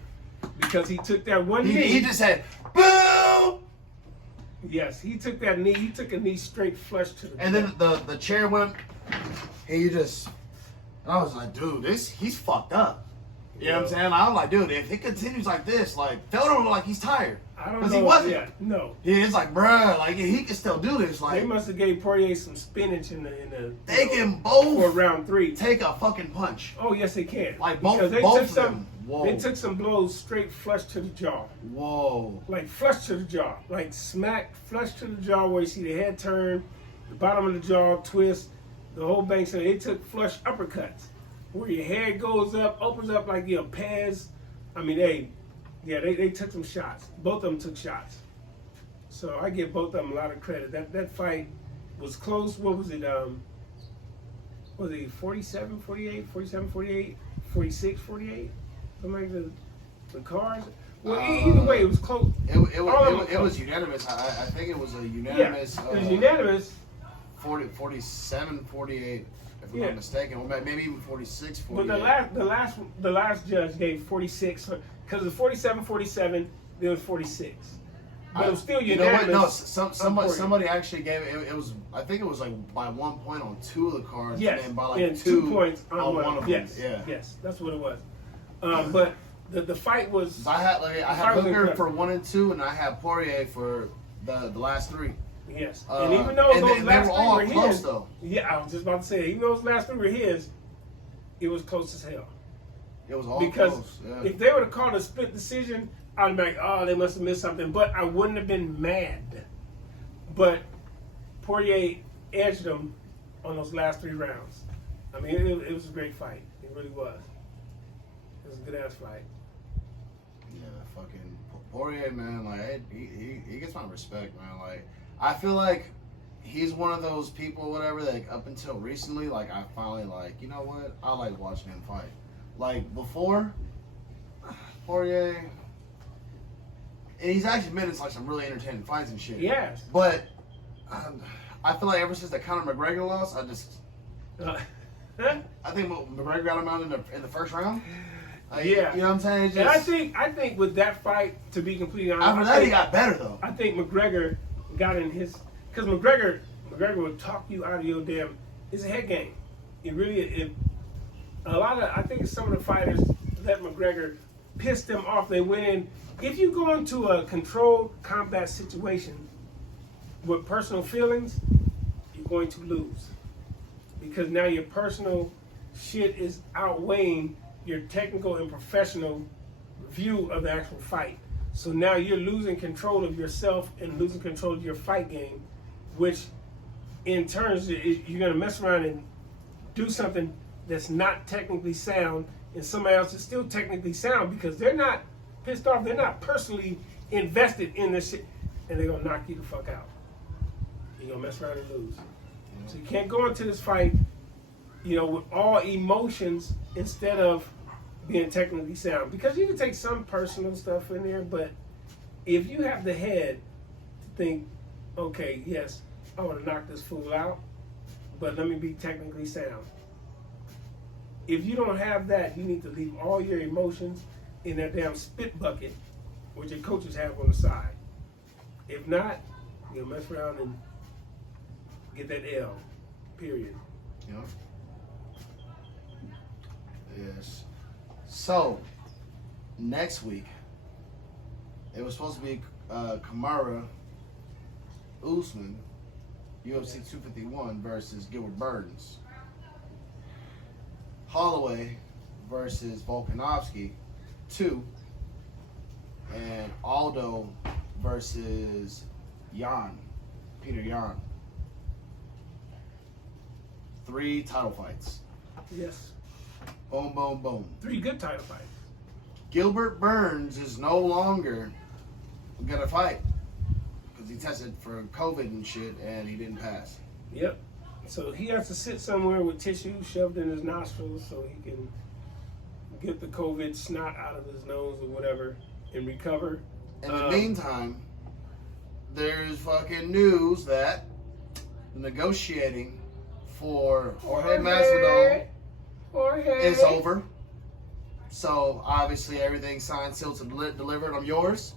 Because he took that one knee. He just said, boo! Yes, he took that knee. He took a knee straight flush to the. And then the chair went, and I was like, dude, he's fucked up. You know what I'm saying? I was like, dude, if it continues like this, like, Felder look like he's tired. I don't know. Because he wasn't. Yeah, no. Yeah, it's like, bruh, like, he can still do this. Like, They must have gave Poirier some spinach in the. they can both for round 3. take a fucking punch. Oh yes, they can. Like, both Because of them. Whoa. They took some blows straight flush to the jaw. Whoa. Like flush to the jaw. Like smack flush to the jaw where you see the head turn, the bottom of the jaw twist, the whole bang. So they took flush uppercuts where your head goes up, opens up like your Pez. I mean, they took some shots. Both of them took shots. So I give both of them a lot of credit. That fight was close. What was it? Was it 47, 48, 47, 48, 46, 48? Something like the cards. Well, either way, it was close. It was unanimous. I think it was a unanimous. Yeah, it was unanimous. 47, 48, if I'm not mistaken. Or maybe even 46, 48. But the last judge gave 46 because of 47, 47. There was 46. But it was still unanimous. You know what? No, somebody actually gave it. It was, I think it was like by 1 point on 2 of the cards. Yes, And by like and 2 points on one of them. Yes, Yeah. yes, that's what it was. But the fight was. I had was Hooker incredible. for 1 and 2, and I had Poirier for the last 3. Yes, and even though those they last were 3 all were close his, though. yeah, I was just about to say, even though those last 3 were his, it was close as hell. It was all Because close. Yeah. if they would have called a split decision, I'd be like, oh, they must have missed something. But I wouldn't have been mad. But Poirier edged them on those last 3 rounds. I mean, it was a great fight. It really was. It was a good ass fight. Yeah, fucking Poirier, man. Like he gets my respect, man. Like I feel like he's one of those people, whatever. That up until recently, like I finally like, you know what? I like watching him fight. Like before, Poirier. And he's actually been in like some really entertaining fights and shit. Yes. But I feel like ever since the Conor McGregor loss, I think McGregor got him out in the first round. Like, Yeah. You know what I'm saying? It's And just, I think with that fight, to be completely honest, after that he got better though. I think McGregor got in his, because McGregor will talk you out of your damn. It's a head game. It really I think some of the fighters let McGregor piss them off. They went in. If you go into a controlled combat situation with personal feelings, you're going to lose. Because now your personal shit is outweighing your technical and professional view of the actual fight. So now you're losing control of yourself and losing control of your fight game, which in turns, you're going to mess around and do something that's not technically sound, and somebody else is still technically sound because they're not pissed off, they're not personally invested in this shit, and they're going to knock you the fuck out. You're going to mess around and lose. So you can't go into this fight, with all emotions instead of being technically sound. Because you can take some personal stuff in there, but if you have the head to think, okay, yes, I want to knock this fool out, but let me be technically sound. If you don't have that, you need to leave all your emotions in that damn spit bucket, which your coaches have on the side. If not, you'll mess around and get that L, period. Yep. Yes. So, next week, it was supposed to be Kamara Usman, UFC 251 versus Gilbert Burns. Holloway versus Volkanovski, 2. And Aldo versus Peter Yan. 3 title fights. Yes. Boom, boom, boom. 3 good title fights. Gilbert Burns is no longer gonna fight because he tested for COVID and shit and he didn't pass. Yep. So he has to sit somewhere with tissue shoved in his nostrils so he can get the COVID snot out of his nose or whatever and recover. In the meantime, there's fucking news that the negotiating for Jorge Masvidal is over. So obviously everything's signed, sealed, and delivered. I'm yours.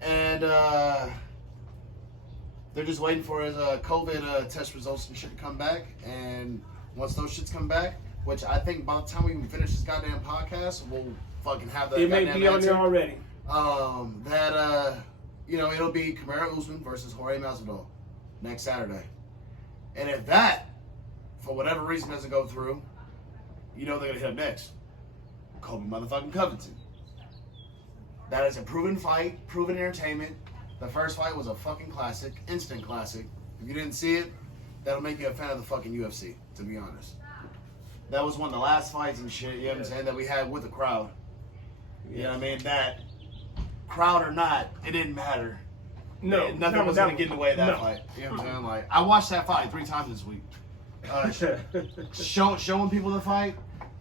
And they're just waiting for his COVID test results and shit to come back. And once those shits come back, which I think by the time we can finish this goddamn podcast, we'll fucking have that. It may be on there already. It'll be Kamara Usman versus Jorge Masvidal next Saturday. And if that, for whatever reason, doesn't go through, they're gonna hit up next. Kobe motherfucking Covington. That is a proven fight, proven entertainment. The first fight was a fucking classic, instant classic. If you didn't see it, that'll make you a fan of the fucking UFC, to be honest. That was one of the last fights and shit, you know what I'm saying, that we had with the crowd. You know what I mean? That, crowd or not, it didn't matter. No. Nothing was going to get in the way of that fight. You know what I'm saying? Like, I watched that fight 3 times this week. Showing people the fight.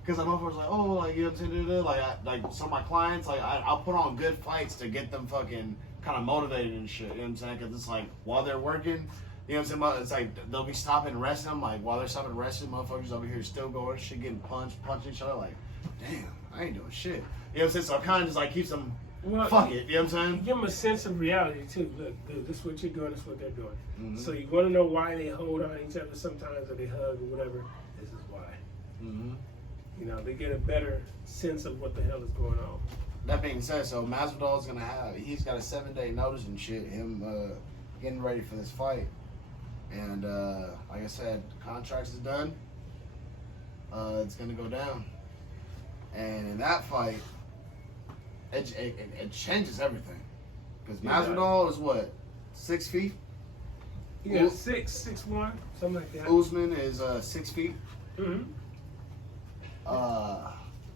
Because I'm over like, oh, like, you know what I'm saying? Like some of my clients, like, I'll put on good fights to get them fucking kind of motivated and shit. You know what I'm saying? Because it's like, while they're working, you know what I'm saying? It's like, they'll be stopping and resting. I'm like, while they're stopping and resting, motherfuckers over here still going, shit, getting punching each other. Like, damn, I ain't doing shit. You know what I'm saying? So it kind of just like keeps them, fuck it. You know what I'm saying? Give them a sense of reality, too. Look, dude, this is what you're doing, this is what they're doing. Mm-hmm. So you want to know why they hold on each other sometimes or they hug or whatever. This is why. Mm-hmm. They get a better sense of what the hell is going on. That being said, so Masvidal's he's got a 7-day notice and shit, him getting ready for this fight. And like I said, contracts is done. It's gonna go down. And in that fight, it changes everything. Because Masvidal is what, 6 feet? Yeah, 6'1", something like that. Usman is 6 feet. Mm-hmm.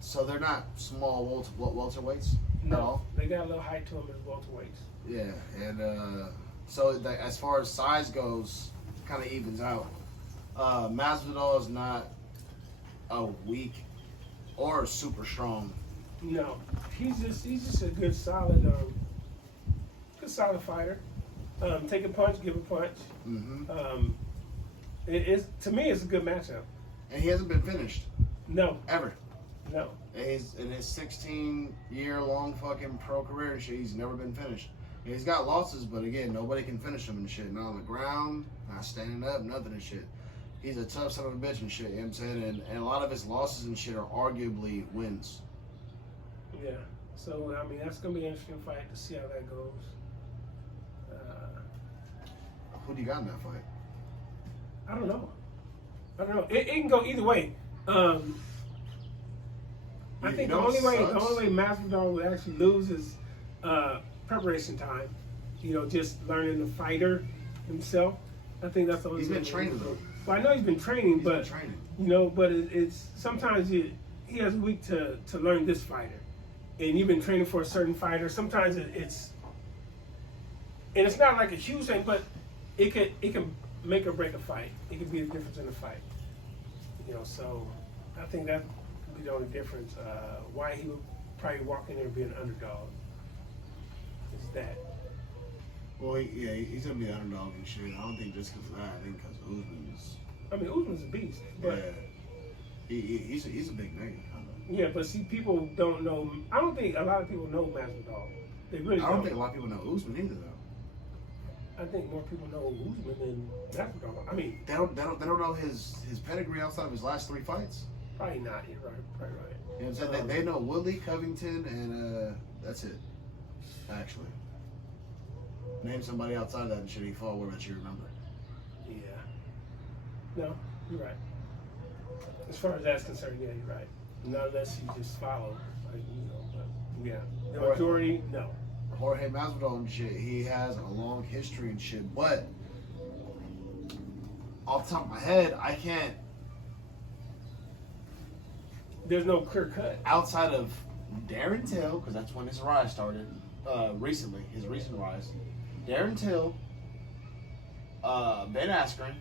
So they're not small welterweights No, at all. they got a little height to them as welterweights. Yeah, and so as far as size goes, kind of evens out. Masvidal is not a weak or super strong. No, he's just a good solid fighter. Take a punch, give a punch. Mm-hmm. To me, it's a good matchup. And he hasn't been finished. No. Ever. No. He's in his 16-year-long fucking pro career and shit, he's never been finished. And he's got losses, but again, nobody can finish him and shit. Not on the ground, not standing up, nothing and shit. He's a tough son of a bitch and shit, you know what I'm saying? And a lot of his losses and shit are arguably wins. Yeah. So, I mean, that's going to be an interesting fight to see how that goes. Who do you got in that fight? I don't know. It can go either way. I think the only way Masvidal would actually lose is preparation time. You know, just learning the fighter himself. I think that's the only. He's been training though. Well, I know he's been training, but you know, but it's sometimes he has a week to learn this fighter, and you've been training for a certain fighter. Sometimes it's not like a huge thing, but it can make or break a fight. It could be a difference in the fight. You know, so I think that could be the only difference. Why he would probably walk in there and be an underdog is that. Well, he's gonna be an underdog and shit. I don't think just because of that. I think because Usman's. I mean, Usman's a beast, but he's a big nigga. Yeah, but see, people don't know. I don't think a lot of people know Masvidal. They really. I don't think a lot of people know Usman either, though. I think more people know Usman than Masvidal. I mean, they don't know his pedigree outside of his last 3 fights. Probably not. You're right. Probably right. You know what I'm saying? They know Woodley, Covington, and that's it. Actually, name somebody outside of that and shit he fought with that you remember. Yeah. No, you're right. As far as that's concerned, yeah, you're right. Not unless you just follow, like, you know. But yeah, the majority, no. Jorge Masvidal and shit, he has a long history and shit, but off the top of my head, I can't. There's no clear cut. Outside of Darren Till, because that's when his rise started, recently, his recent rise. Darren Till, Ben Askren,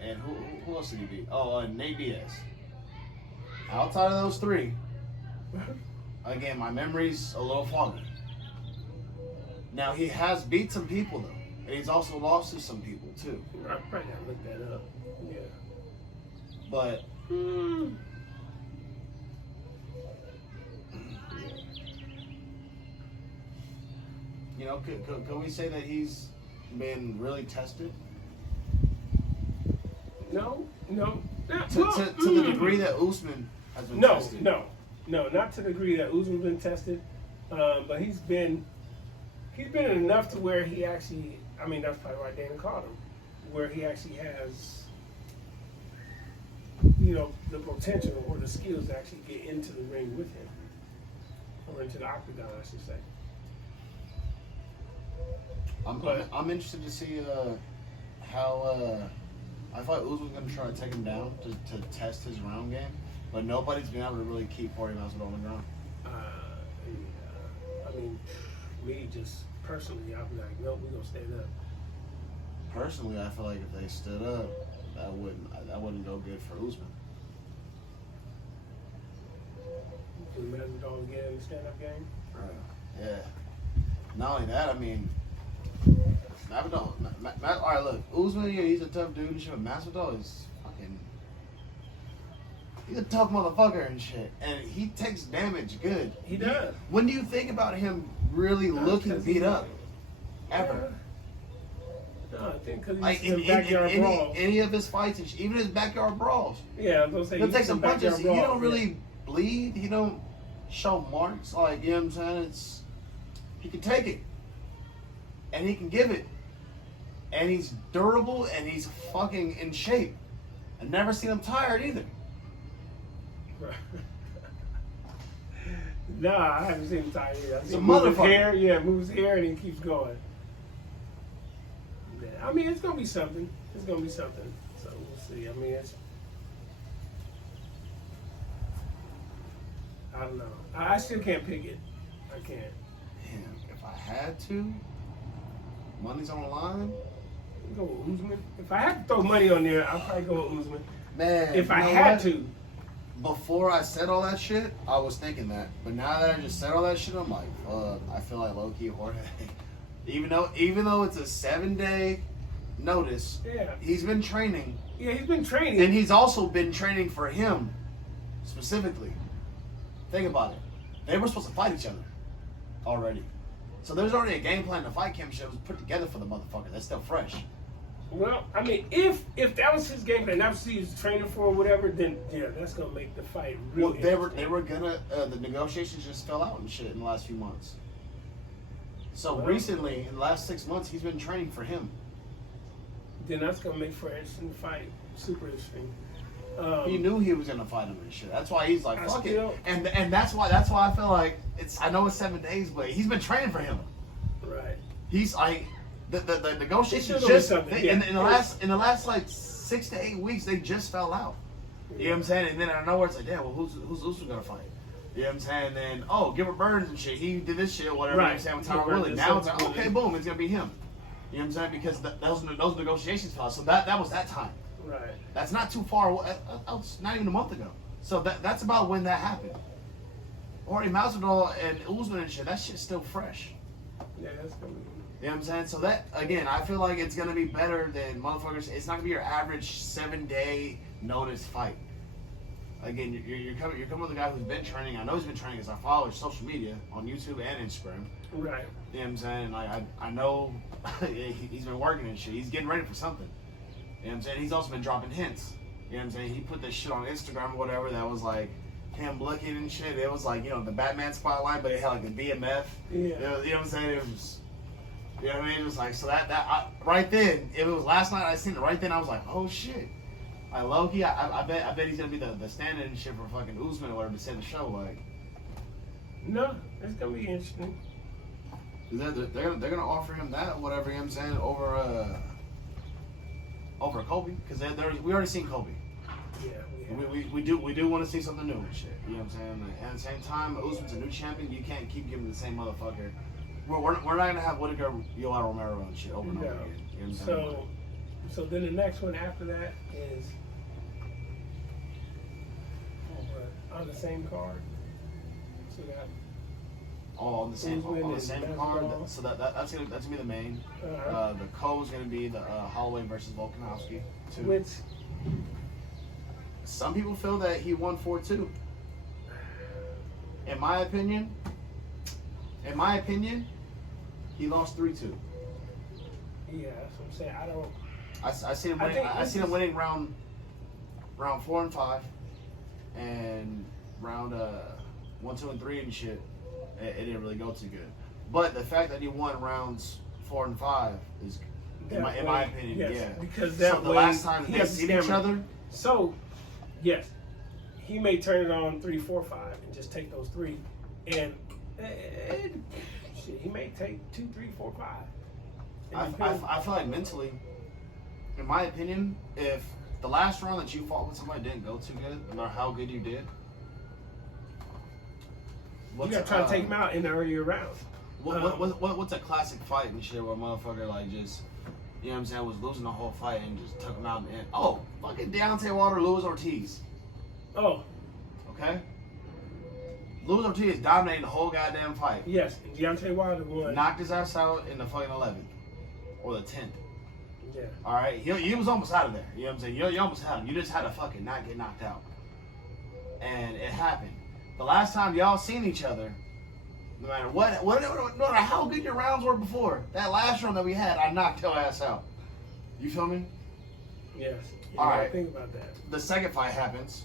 and who else did he beat? Nate Diaz. Outside of those 3, again, my memory's a little foggy. Now, he has beat some people, though. And he's also lost to some people, too. I probably gotta look that up. Yeah. But... You know, could we say that he's been really tested? No. To the degree that Usman has been tested? No, not to the degree that Usman's been tested. But he's been enough to where he actually, I mean, that's probably why Dana called him, where he actually has, you know, the potential or the skills to actually get into the ring with him. Or into the octagon, I should say. I'm interested to see how I thought Usman's going to try to take him down to test his round game, but nobody's been able to really keep Poirier Masvidal on the ground. I mean, me just personally, I'd be like, nope, we're gonna stand up. Personally, I feel like if they stood up, that wouldn't go good for Usman. Can Masvidal get in the stand-up game? Yeah. Not only that, I mean, Masvidal. All right, look, Usman, yeah, he's a tough dude and shit, but Masvidal is fucking. He's a tough motherfucker and shit, and he takes damage good. He does. When do you think about him really looking beat up? Ever? No, I think because he's like in backyard brawls. Any of his fights, even his backyard brawls. Yeah, I was gonna say He'll take some punches. He don't brawl. really bleed. He don't show marks. Like, you know what I'm saying? He can take it, and he can give it, and he's durable, and he's fucking in shape. I've never seen him tired either. Right. Nah, I haven't seen him tired either. I've He's a seen him move his motherfucker. hair, moves his hair, and he keeps going. Yeah, I mean, it's gonna be something. It's gonna be something. So we'll see. I mean, I don't know. I still can't pick it. I can't. Damn, if I had to, money's on the line. Go with Usman. If I had to throw money on there, I'd probably go with Usman. Man, If I you know had what? to. Before I said all that shit, I was thinking that. But now that I just said all that shit, I'm like, fuck, I feel like low-key Jorge. Even though it's a 7-day notice, Yeah. he's been training. Yeah, he's been training. And he's also been training for him, specifically. Think about it. They were supposed to fight each other already. So there's already a game plan to fight Kim shit was put together for the motherfucker. That's still fresh. Well, I mean, if that was his game plan, that's what he was training for or whatever, then yeah, that's gonna make the fight really. Well, they were gonna the negotiations just fell out and shit in the last few months. So recently, in the last 6 months, he's been training for him. Then that's gonna make for an interesting fight, super interesting. He knew he was gonna fight him and shit. That's why he's like, fuck it. still- And that's why I feel like I know it's 7 days, but he's been training for him. Right. He's like the negotiations It's just something, in the last like 6 to 8 weeks they just fell out. You know what I'm saying? And then out of nowhere it's like, damn, well who's Usman gonna fight? You know what I'm saying? And then Gilbert Burns and shit, he did this shit or whatever. Right. You know what I'm saying? With Tyron Woodley. Now it's like, okay, boom, it's gonna be him. You know what I'm saying? Because those negotiations fell out. So that was that time. Right. That's not too far away. That's not even a month ago. So that's about when that happened. Already Masvidal and Usman and shit, that shit's still fresh. Yeah, that's gonna be. You know what I'm saying? So that, again, I feel like it's going to be better than motherfuckers. It's not going to be your average 7-day notice fight. Again, you're coming with a guy who's been training. I know he's been training because I follow his social media on YouTube and Instagram. Right. You know what I'm saying? Like, I know he's been working and shit. He's getting ready for something. You know what I'm saying? He's also been dropping hints. You know what I'm saying? He put this shit on Instagram or whatever that was like him looking and shit. It was like, the Batman spotlight, but it had like the BMF. Yeah. You know what I'm saying? It was just, you know what I mean? It was like, so right then, if it was last night I seen it, right then I was like, oh shit. Like, low-key, I bet he's going to be the stand-in and shit for fucking Usman or whatever to say the show, like. No, it's gonna be interesting. They're gonna offer him that, whatever, you know what I'm saying, over Kobe, because we already seen Kobe. Yeah. We do want to see something new and shit. You know what I'm saying? And at the same time, Usman's a new champion. You can't keep giving the same motherfucker. We're not gonna have Whitaker, Yoel Romero and shit over and over again. You know what I'm saying? So then the next one after that is on the same card. So that. On the same card. Masvidal. So that's gonna be the main. Uh-huh. The co is gonna be the Holloway versus Volkanovski. Which Some people feel that he won 4-2. In my opinion, he lost 3-2. Yeah, that's what I'm saying. I don't. I see him winning. I see him winning round 4 and 5, and round 1, 2, and 3 and shit. It didn't really go too good. But the fact that he won rounds 4 and 5 is, in my opinion, yes, yeah. Because that so the way last time he they has beat each other, So, yes, he may turn it on 3, 4, 5 and just take those 3, and shit, he may take 2, 3, 4, 5. I feel like mentally, in my opinion, if the last round that you fought with somebody didn't go too good, no matter how good you did, you gotta try to take him out in the earlier rounds. What's a classic fight and shit where a motherfucker like just, you know what I'm saying, was losing the whole fight and just took him out in the end? Oh, fucking Deontay Wilder, Luis Ortiz. Oh. Okay? Luis Ortiz dominated the whole goddamn fight. Yes, Deontay Wilder won. Knocked his ass out in the fucking 11th. Or the 10th. Yeah. Alright? He was almost out of there. You know what I'm saying? You almost had him. You just had to fucking not get knocked out. And it happened. The last time y'all seen each other, no matter no matter how good your rounds were before, that last round that we had, I knocked your ass out. You feel me? Yes. All right. Think about that. The second fight happens.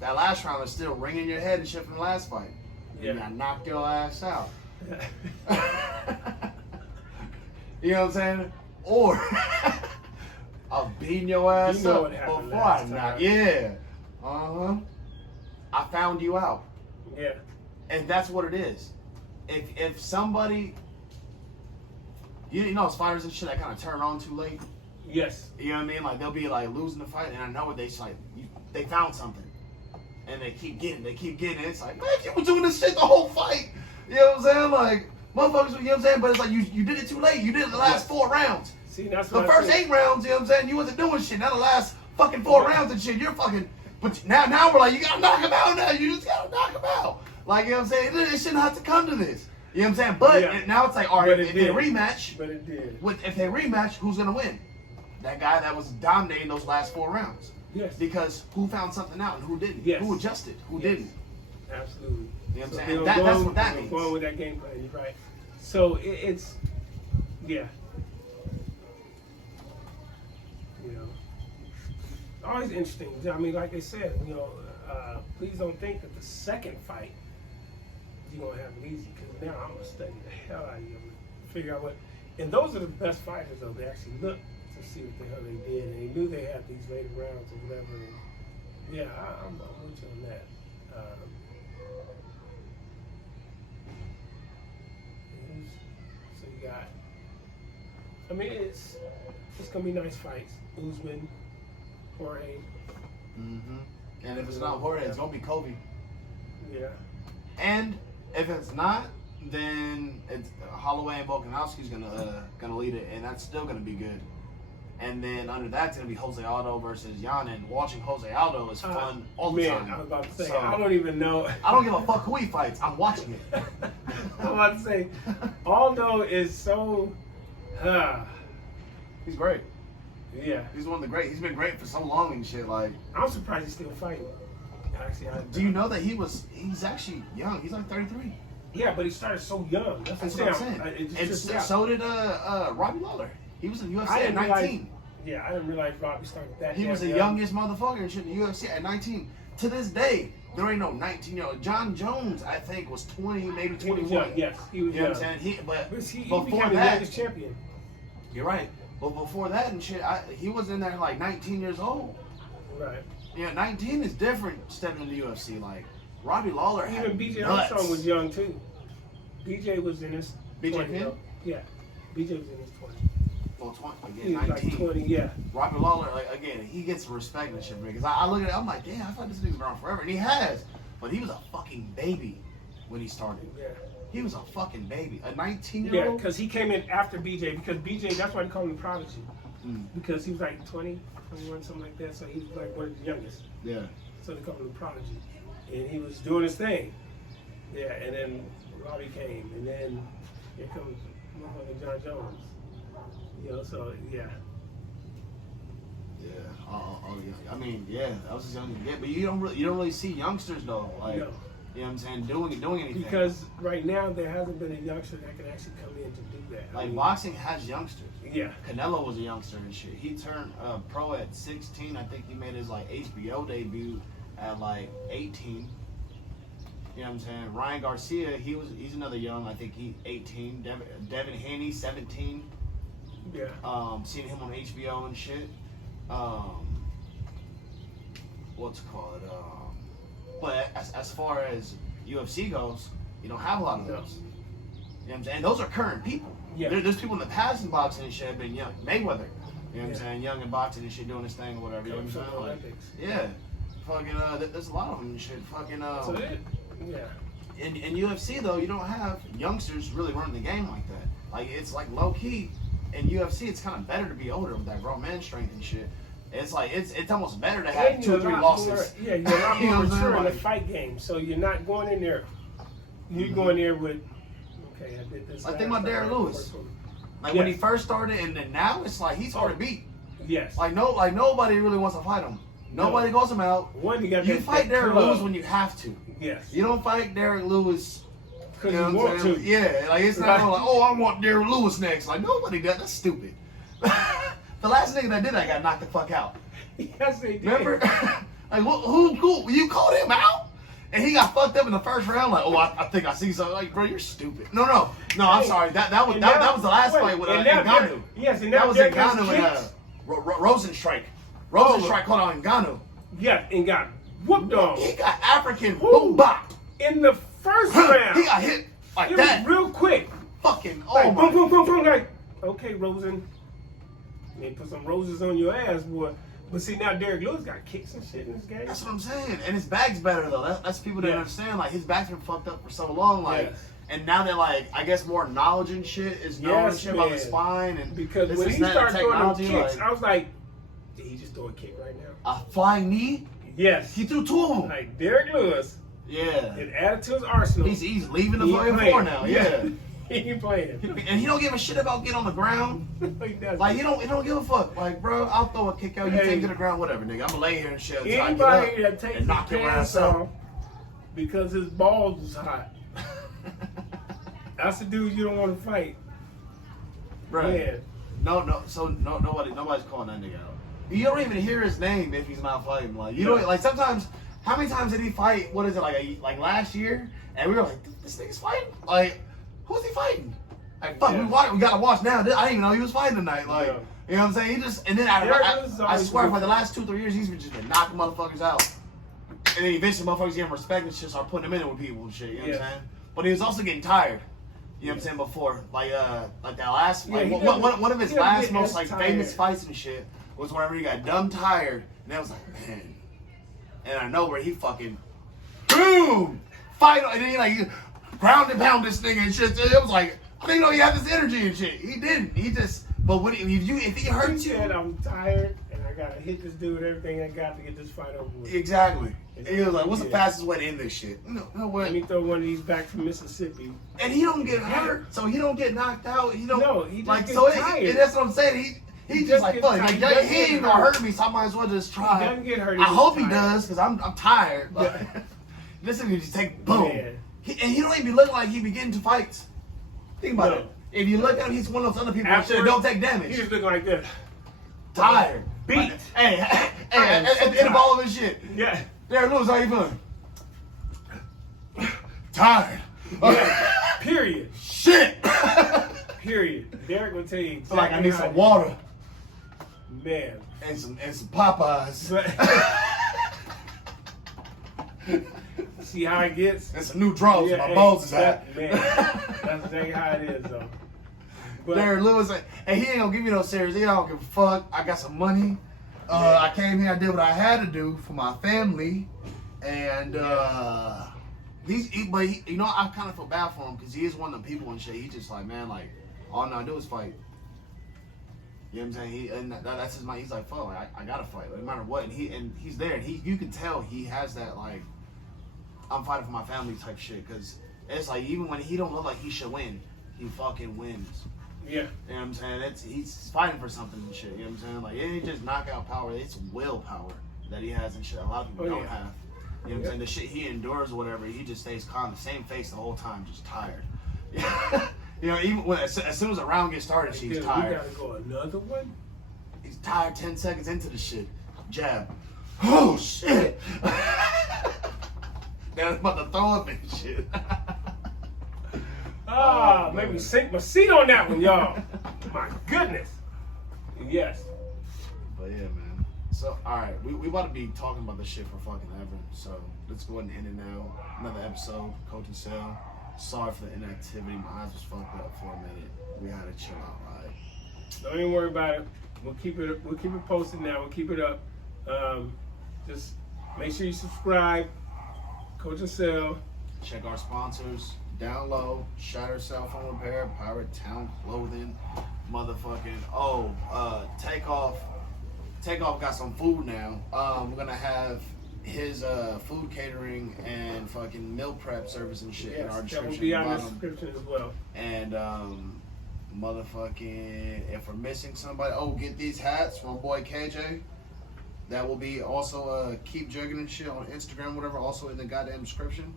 That last round is still ringing in your head and shit from the last fight. Yeah. And I knocked your ass out. You know what I'm saying? Or I'm beating your ass know up what happened before I last knock. time. Yeah. I found you out. Yeah. And that's what it is. If somebody, you know, fighters and shit that kind of turn on too late. Yes. You know what I mean? Like they'll be like losing the fight, and I know it. They found something, and they keep getting. It's like, man, you were doing this shit the whole fight. You know what I'm saying? Like motherfuckers, you know what I'm saying? But it's like you did it too late. You did it the last 4 rounds. See, that's The what first 8 rounds, you know what I'm saying? You wasn't doing shit. Now the last fucking 4 rounds and shit, you're fucking. But now we're like, you gotta knock him out now. You just gotta knock him out. Like, you know what I'm saying? It shouldn't have to come to this. You know what I'm saying? But now it's like, all right, if they rematch, but it did. if they rematch, who's gonna win? That guy that was dominating those last 4 rounds. Yes. Because who found something out and who didn't? Yes. Who adjusted? Who didn't? Absolutely. You know what I'm saying? That's what that means. Going with that game plan, you're right. So it's, yeah. always interesting. I mean, like they said, please don't think that the second fight you're gonna have it easy, because now I'm gonna study the hell out of you, figure out what. And those are the best fighters, though. They actually look to see what the hell they did, and they knew they had these later rounds or whatever. And yeah, I'm with you on that. So you got. I mean, it's gonna be nice fights. Usman, Poirier. Mm-hmm. And if it's not Poirier, it's gonna be Kobe. Yeah. And if it's not, then it's Holloway and Volkanovski's gonna lead it, and that's still gonna be good. And then under that's gonna be Jose Aldo versus Jan, and watching Jose Aldo is fun all the time. I was about to say, So, I don't even know. I don't give a fuck who he fights. I'm watching it. I'm about to say, Aldo is so. He's great. Yeah. He's one of the great. He's been great for so long and shit. Like, I'm surprised he's still fighting. Actually, do you know that he's actually young? He's like 33. Yeah, but he started so young. That's what I'm saying. So did Robbie Lawler. He was in UFC at 19. Yeah, I didn't realize Robbie started that. He was the youngest motherfucker and shit in the UFC at 19. To this day, there ain't no 19-year-old. John Jones, I think, was 20, maybe 21. Yes, he was young. You know what I'm saying? He became the youngest champion. You're right. But before that and shit, he was in there like 19 years old. Right. Yeah, 19 is different stepping in the UFC. Like, Robbie Lawler had even BJ nuts. Armstrong was young too. BJ was in his BJ 20. Penn? Yeah. BJ was in his 20. Well, 20, He again, was 19. like 20, yeah. Robbie Lawler, like, again, he gets respect and shit, because I look at it, I'm like, damn, I thought this nigga's been around forever. And he has. But he was a fucking baby when he started. Yeah. He was a fucking baby. A 19-year-old? Yeah, because he came in after BJ, because BJ, that's why they call him the Prodigy. Because he was like 20, 21, something like that, so he was like one of the youngest. Yeah. So they call him the Prodigy. And he was doing his thing. Yeah, and then Robbie came, and then here comes motherfucking John Jones. So yeah. Yeah. Oh yeah. I mean, yeah, that was as young as you get, but you don't really see youngsters though, like, No. You know what I'm saying, doing anything. Because right now there hasn't been a youngster that can actually come in to do that. Like, boxing has youngsters. Yeah. Canelo was a youngster and shit. He turned pro at 16. I think he made his like HBO debut at like 18. You know what I'm saying? Ryan Garcia, he's another young. I think he 18. Devin Haney 17. Yeah. Seeing him on HBO and shit. What's it called? But as far as UFC goes, you don't have a lot of those. You know what I'm saying? And those are current people. Yeah. There's people in the past in boxing and shit have been young. Mayweather. You know what I'm saying? Young in boxing and shit, doing his thing or whatever. You know what I'm saying? Like, yeah. Fucking, there's a lot of them and shit. Fucking, yeah. In UFC though, you don't have youngsters really running the game like that. Like, it's like low key. In UFC, it's kind of better to be older with that raw man strength and shit. It's like it's almost better to have 2 or 3 losses. You're a lot more mature in the fight game, so you're not going in there. You're going there with, okay, I did this. I think about Derek Lewis. Like when he first started, and then now it's like he's hard to beat. Yes. Like nobody really wants to fight him. Nobody goes him out. You fight Derek Lewis when you have to. Yes. You don't fight Derek Lewis because you want to. Yeah, like it's not like, oh, I want Derek Lewis next. Like nobody does. That's stupid. The last nigga that did that got knocked the fuck out. Yes, they did. Remember? Like who? You called him out? And he got fucked up in the first round. Like, oh, I think I see something. Like, bro, you're stupid. No. I'm sorry. That was the last fight with Ngannou. Yes, and that was Ngannou and Rosenstrike. Rosenstrike called out Ngannou. Yeah, and got whooped on. He got African boom bop in the first round. He got hit like that. Was real quick. Fucking like, boom, boom, boom, boom. Like, okay, Rosen. They put some roses on your ass, boy. But see, now Derek Lewis got kicks and shit in this game. That's what I'm saying. And his back's better, though. That's people that understand. Like, his back's been fucked up for so long. Like, and now that, like, I guess more knowledge and shit is known and shit about the spine. And because when he started throwing them kicks, I was like, did he just throw a kick right now? A flying knee? Yes. He threw 2 of them. Like, Derek Lewis. Yeah. It added to his arsenal. He's leaving the fucking floor now. Yeah. He ain't playing. And he don't give a shit about getting on the ground. Like, he don't give a fuck. Like, bro, I'll throw a kick out, you take it to the ground, whatever, nigga. I'm gonna lay here and shit until I get up that takes and knock your ass off because his balls was hot. That's the dude you don't want to fight. Bro. Yeah. Nobody's calling that nigga out. You don't even hear his name if he's not fighting. Like you know, like sometimes. How many times did he fight? What is it like last year? And we were like, this nigga's fighting. Like, who's he fighting? Like, fuck, we gotta watch now. I didn't even know he was fighting tonight. Like, you know what I'm saying? He just and then I swear for the last 2-3 years he's just been knocking motherfuckers out. And then eventually motherfuckers get him respect and shit, start putting him in with people and shit. You know what I'm saying? But he was also getting tired. You know what I'm saying? Before, like that last, like one of his last most like famous fights and shit was whenever he got dumb tired, and I was like, man. And I know where he fucking boom fight, and then he like ground and pound this thing and shit. It was like I didn't know he had this energy and shit. He didn't. He just. But when if he hurts you, said I'm tired and I gotta hit this dude everything I got to get this fight over with. Exactly. And he was like, "What's the fastest way to end this shit?" No way. Let me throw one of these back from Mississippi. And he don't get hurt, so he don't get knocked out. He don't. No, he just like gets so. tired. That's what I'm saying. He just like fuck. Like, he ain't even gonna hurt me, so I might as well just try. He doesn't get hurt. I hope he does, because I'm tired. Like, this nigga just take boom. And he don't even look like he be getting to fights. Think about it. If you look at him, he's one of those other people that don't take damage. He just look like this. Tired. Beat. Like, hey, at the end of all of his shit. Yeah. Derek Lewis, how you feeling? Tired. Yeah. Period. Shit. Period. Derek will tell you. Feel like I need some water. Man. And some Popeyes. See how it gets? And some new drawers my balls is at. Man, that's exactly how it is, though. But Derek Lewis, and he ain't gonna give me no serious. He don't give a fuck. I got some money. I came here. I did what I had to do for my family, and but you know, I kind of feel bad for him because he is one of the people and shit. He's just like, man, like all I do is fight. You know what I'm saying? That's his mind. He's like, fuck, like, I gotta fight, like, no matter what. And he's there. And you can tell he has that like, I'm fighting for my family type shit. Because it's like even when he don't look like he should win, he fucking wins. Yeah. You know what I'm saying? He's fighting for something and shit. You know what I'm saying? Like it ain't just knockout power. It's willpower that he has and shit. A lot of people don't have. You know what I'm saying? The shit he endures or whatever, he just stays calm, the same face the whole time, just tired. You know, even when as soon as a round gets started, she's tired. We gotta go another one. He's tired 10 seconds into the shit. Jab. Oh shit. They're about to throw up and shit. Made me sink my seat on that one, y'all. My goodness. Yes. But yeah, man. So, alright, we about to be talking about this shit for fucking ever. So, let's go ahead and end it now. Another episode, Coach and Sal. Sorry for the inactivity. My eyes was fucked up for a minute. We had to chill out, right? Don't even worry about it. We'll keep it posted now. We'll keep it up. Just make sure you subscribe. Coach and Sal. Check our sponsors. Down low. Shatter Cell Phone Repair. Pirate Town Clothing. Motherfucking. Takeoff. Takeoff got some food now. We're gonna have his food catering and fucking meal prep service and shit in our description. That will be on the description as well. And motherfucking, if we're missing somebody, get these hats from my boy KJ. That will be also keep jugging and shit on Instagram, whatever. Also in the goddamn description.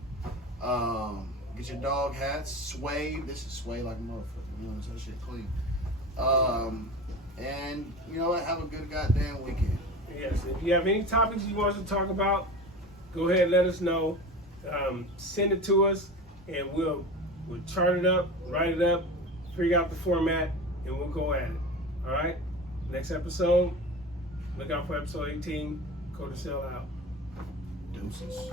Get your dog hats. Sway. This is sway like a motherfucker. You know, so that shit clean. And you know what? Have a good goddamn weekend. Yes, if you have any topics you want us to talk about, go ahead and let us know. Send it to us, and we'll chart it up, write it up, figure out the format, and we'll go at it. All right? Next episode, look out for episode 18. Coach and Sal out. Deuces.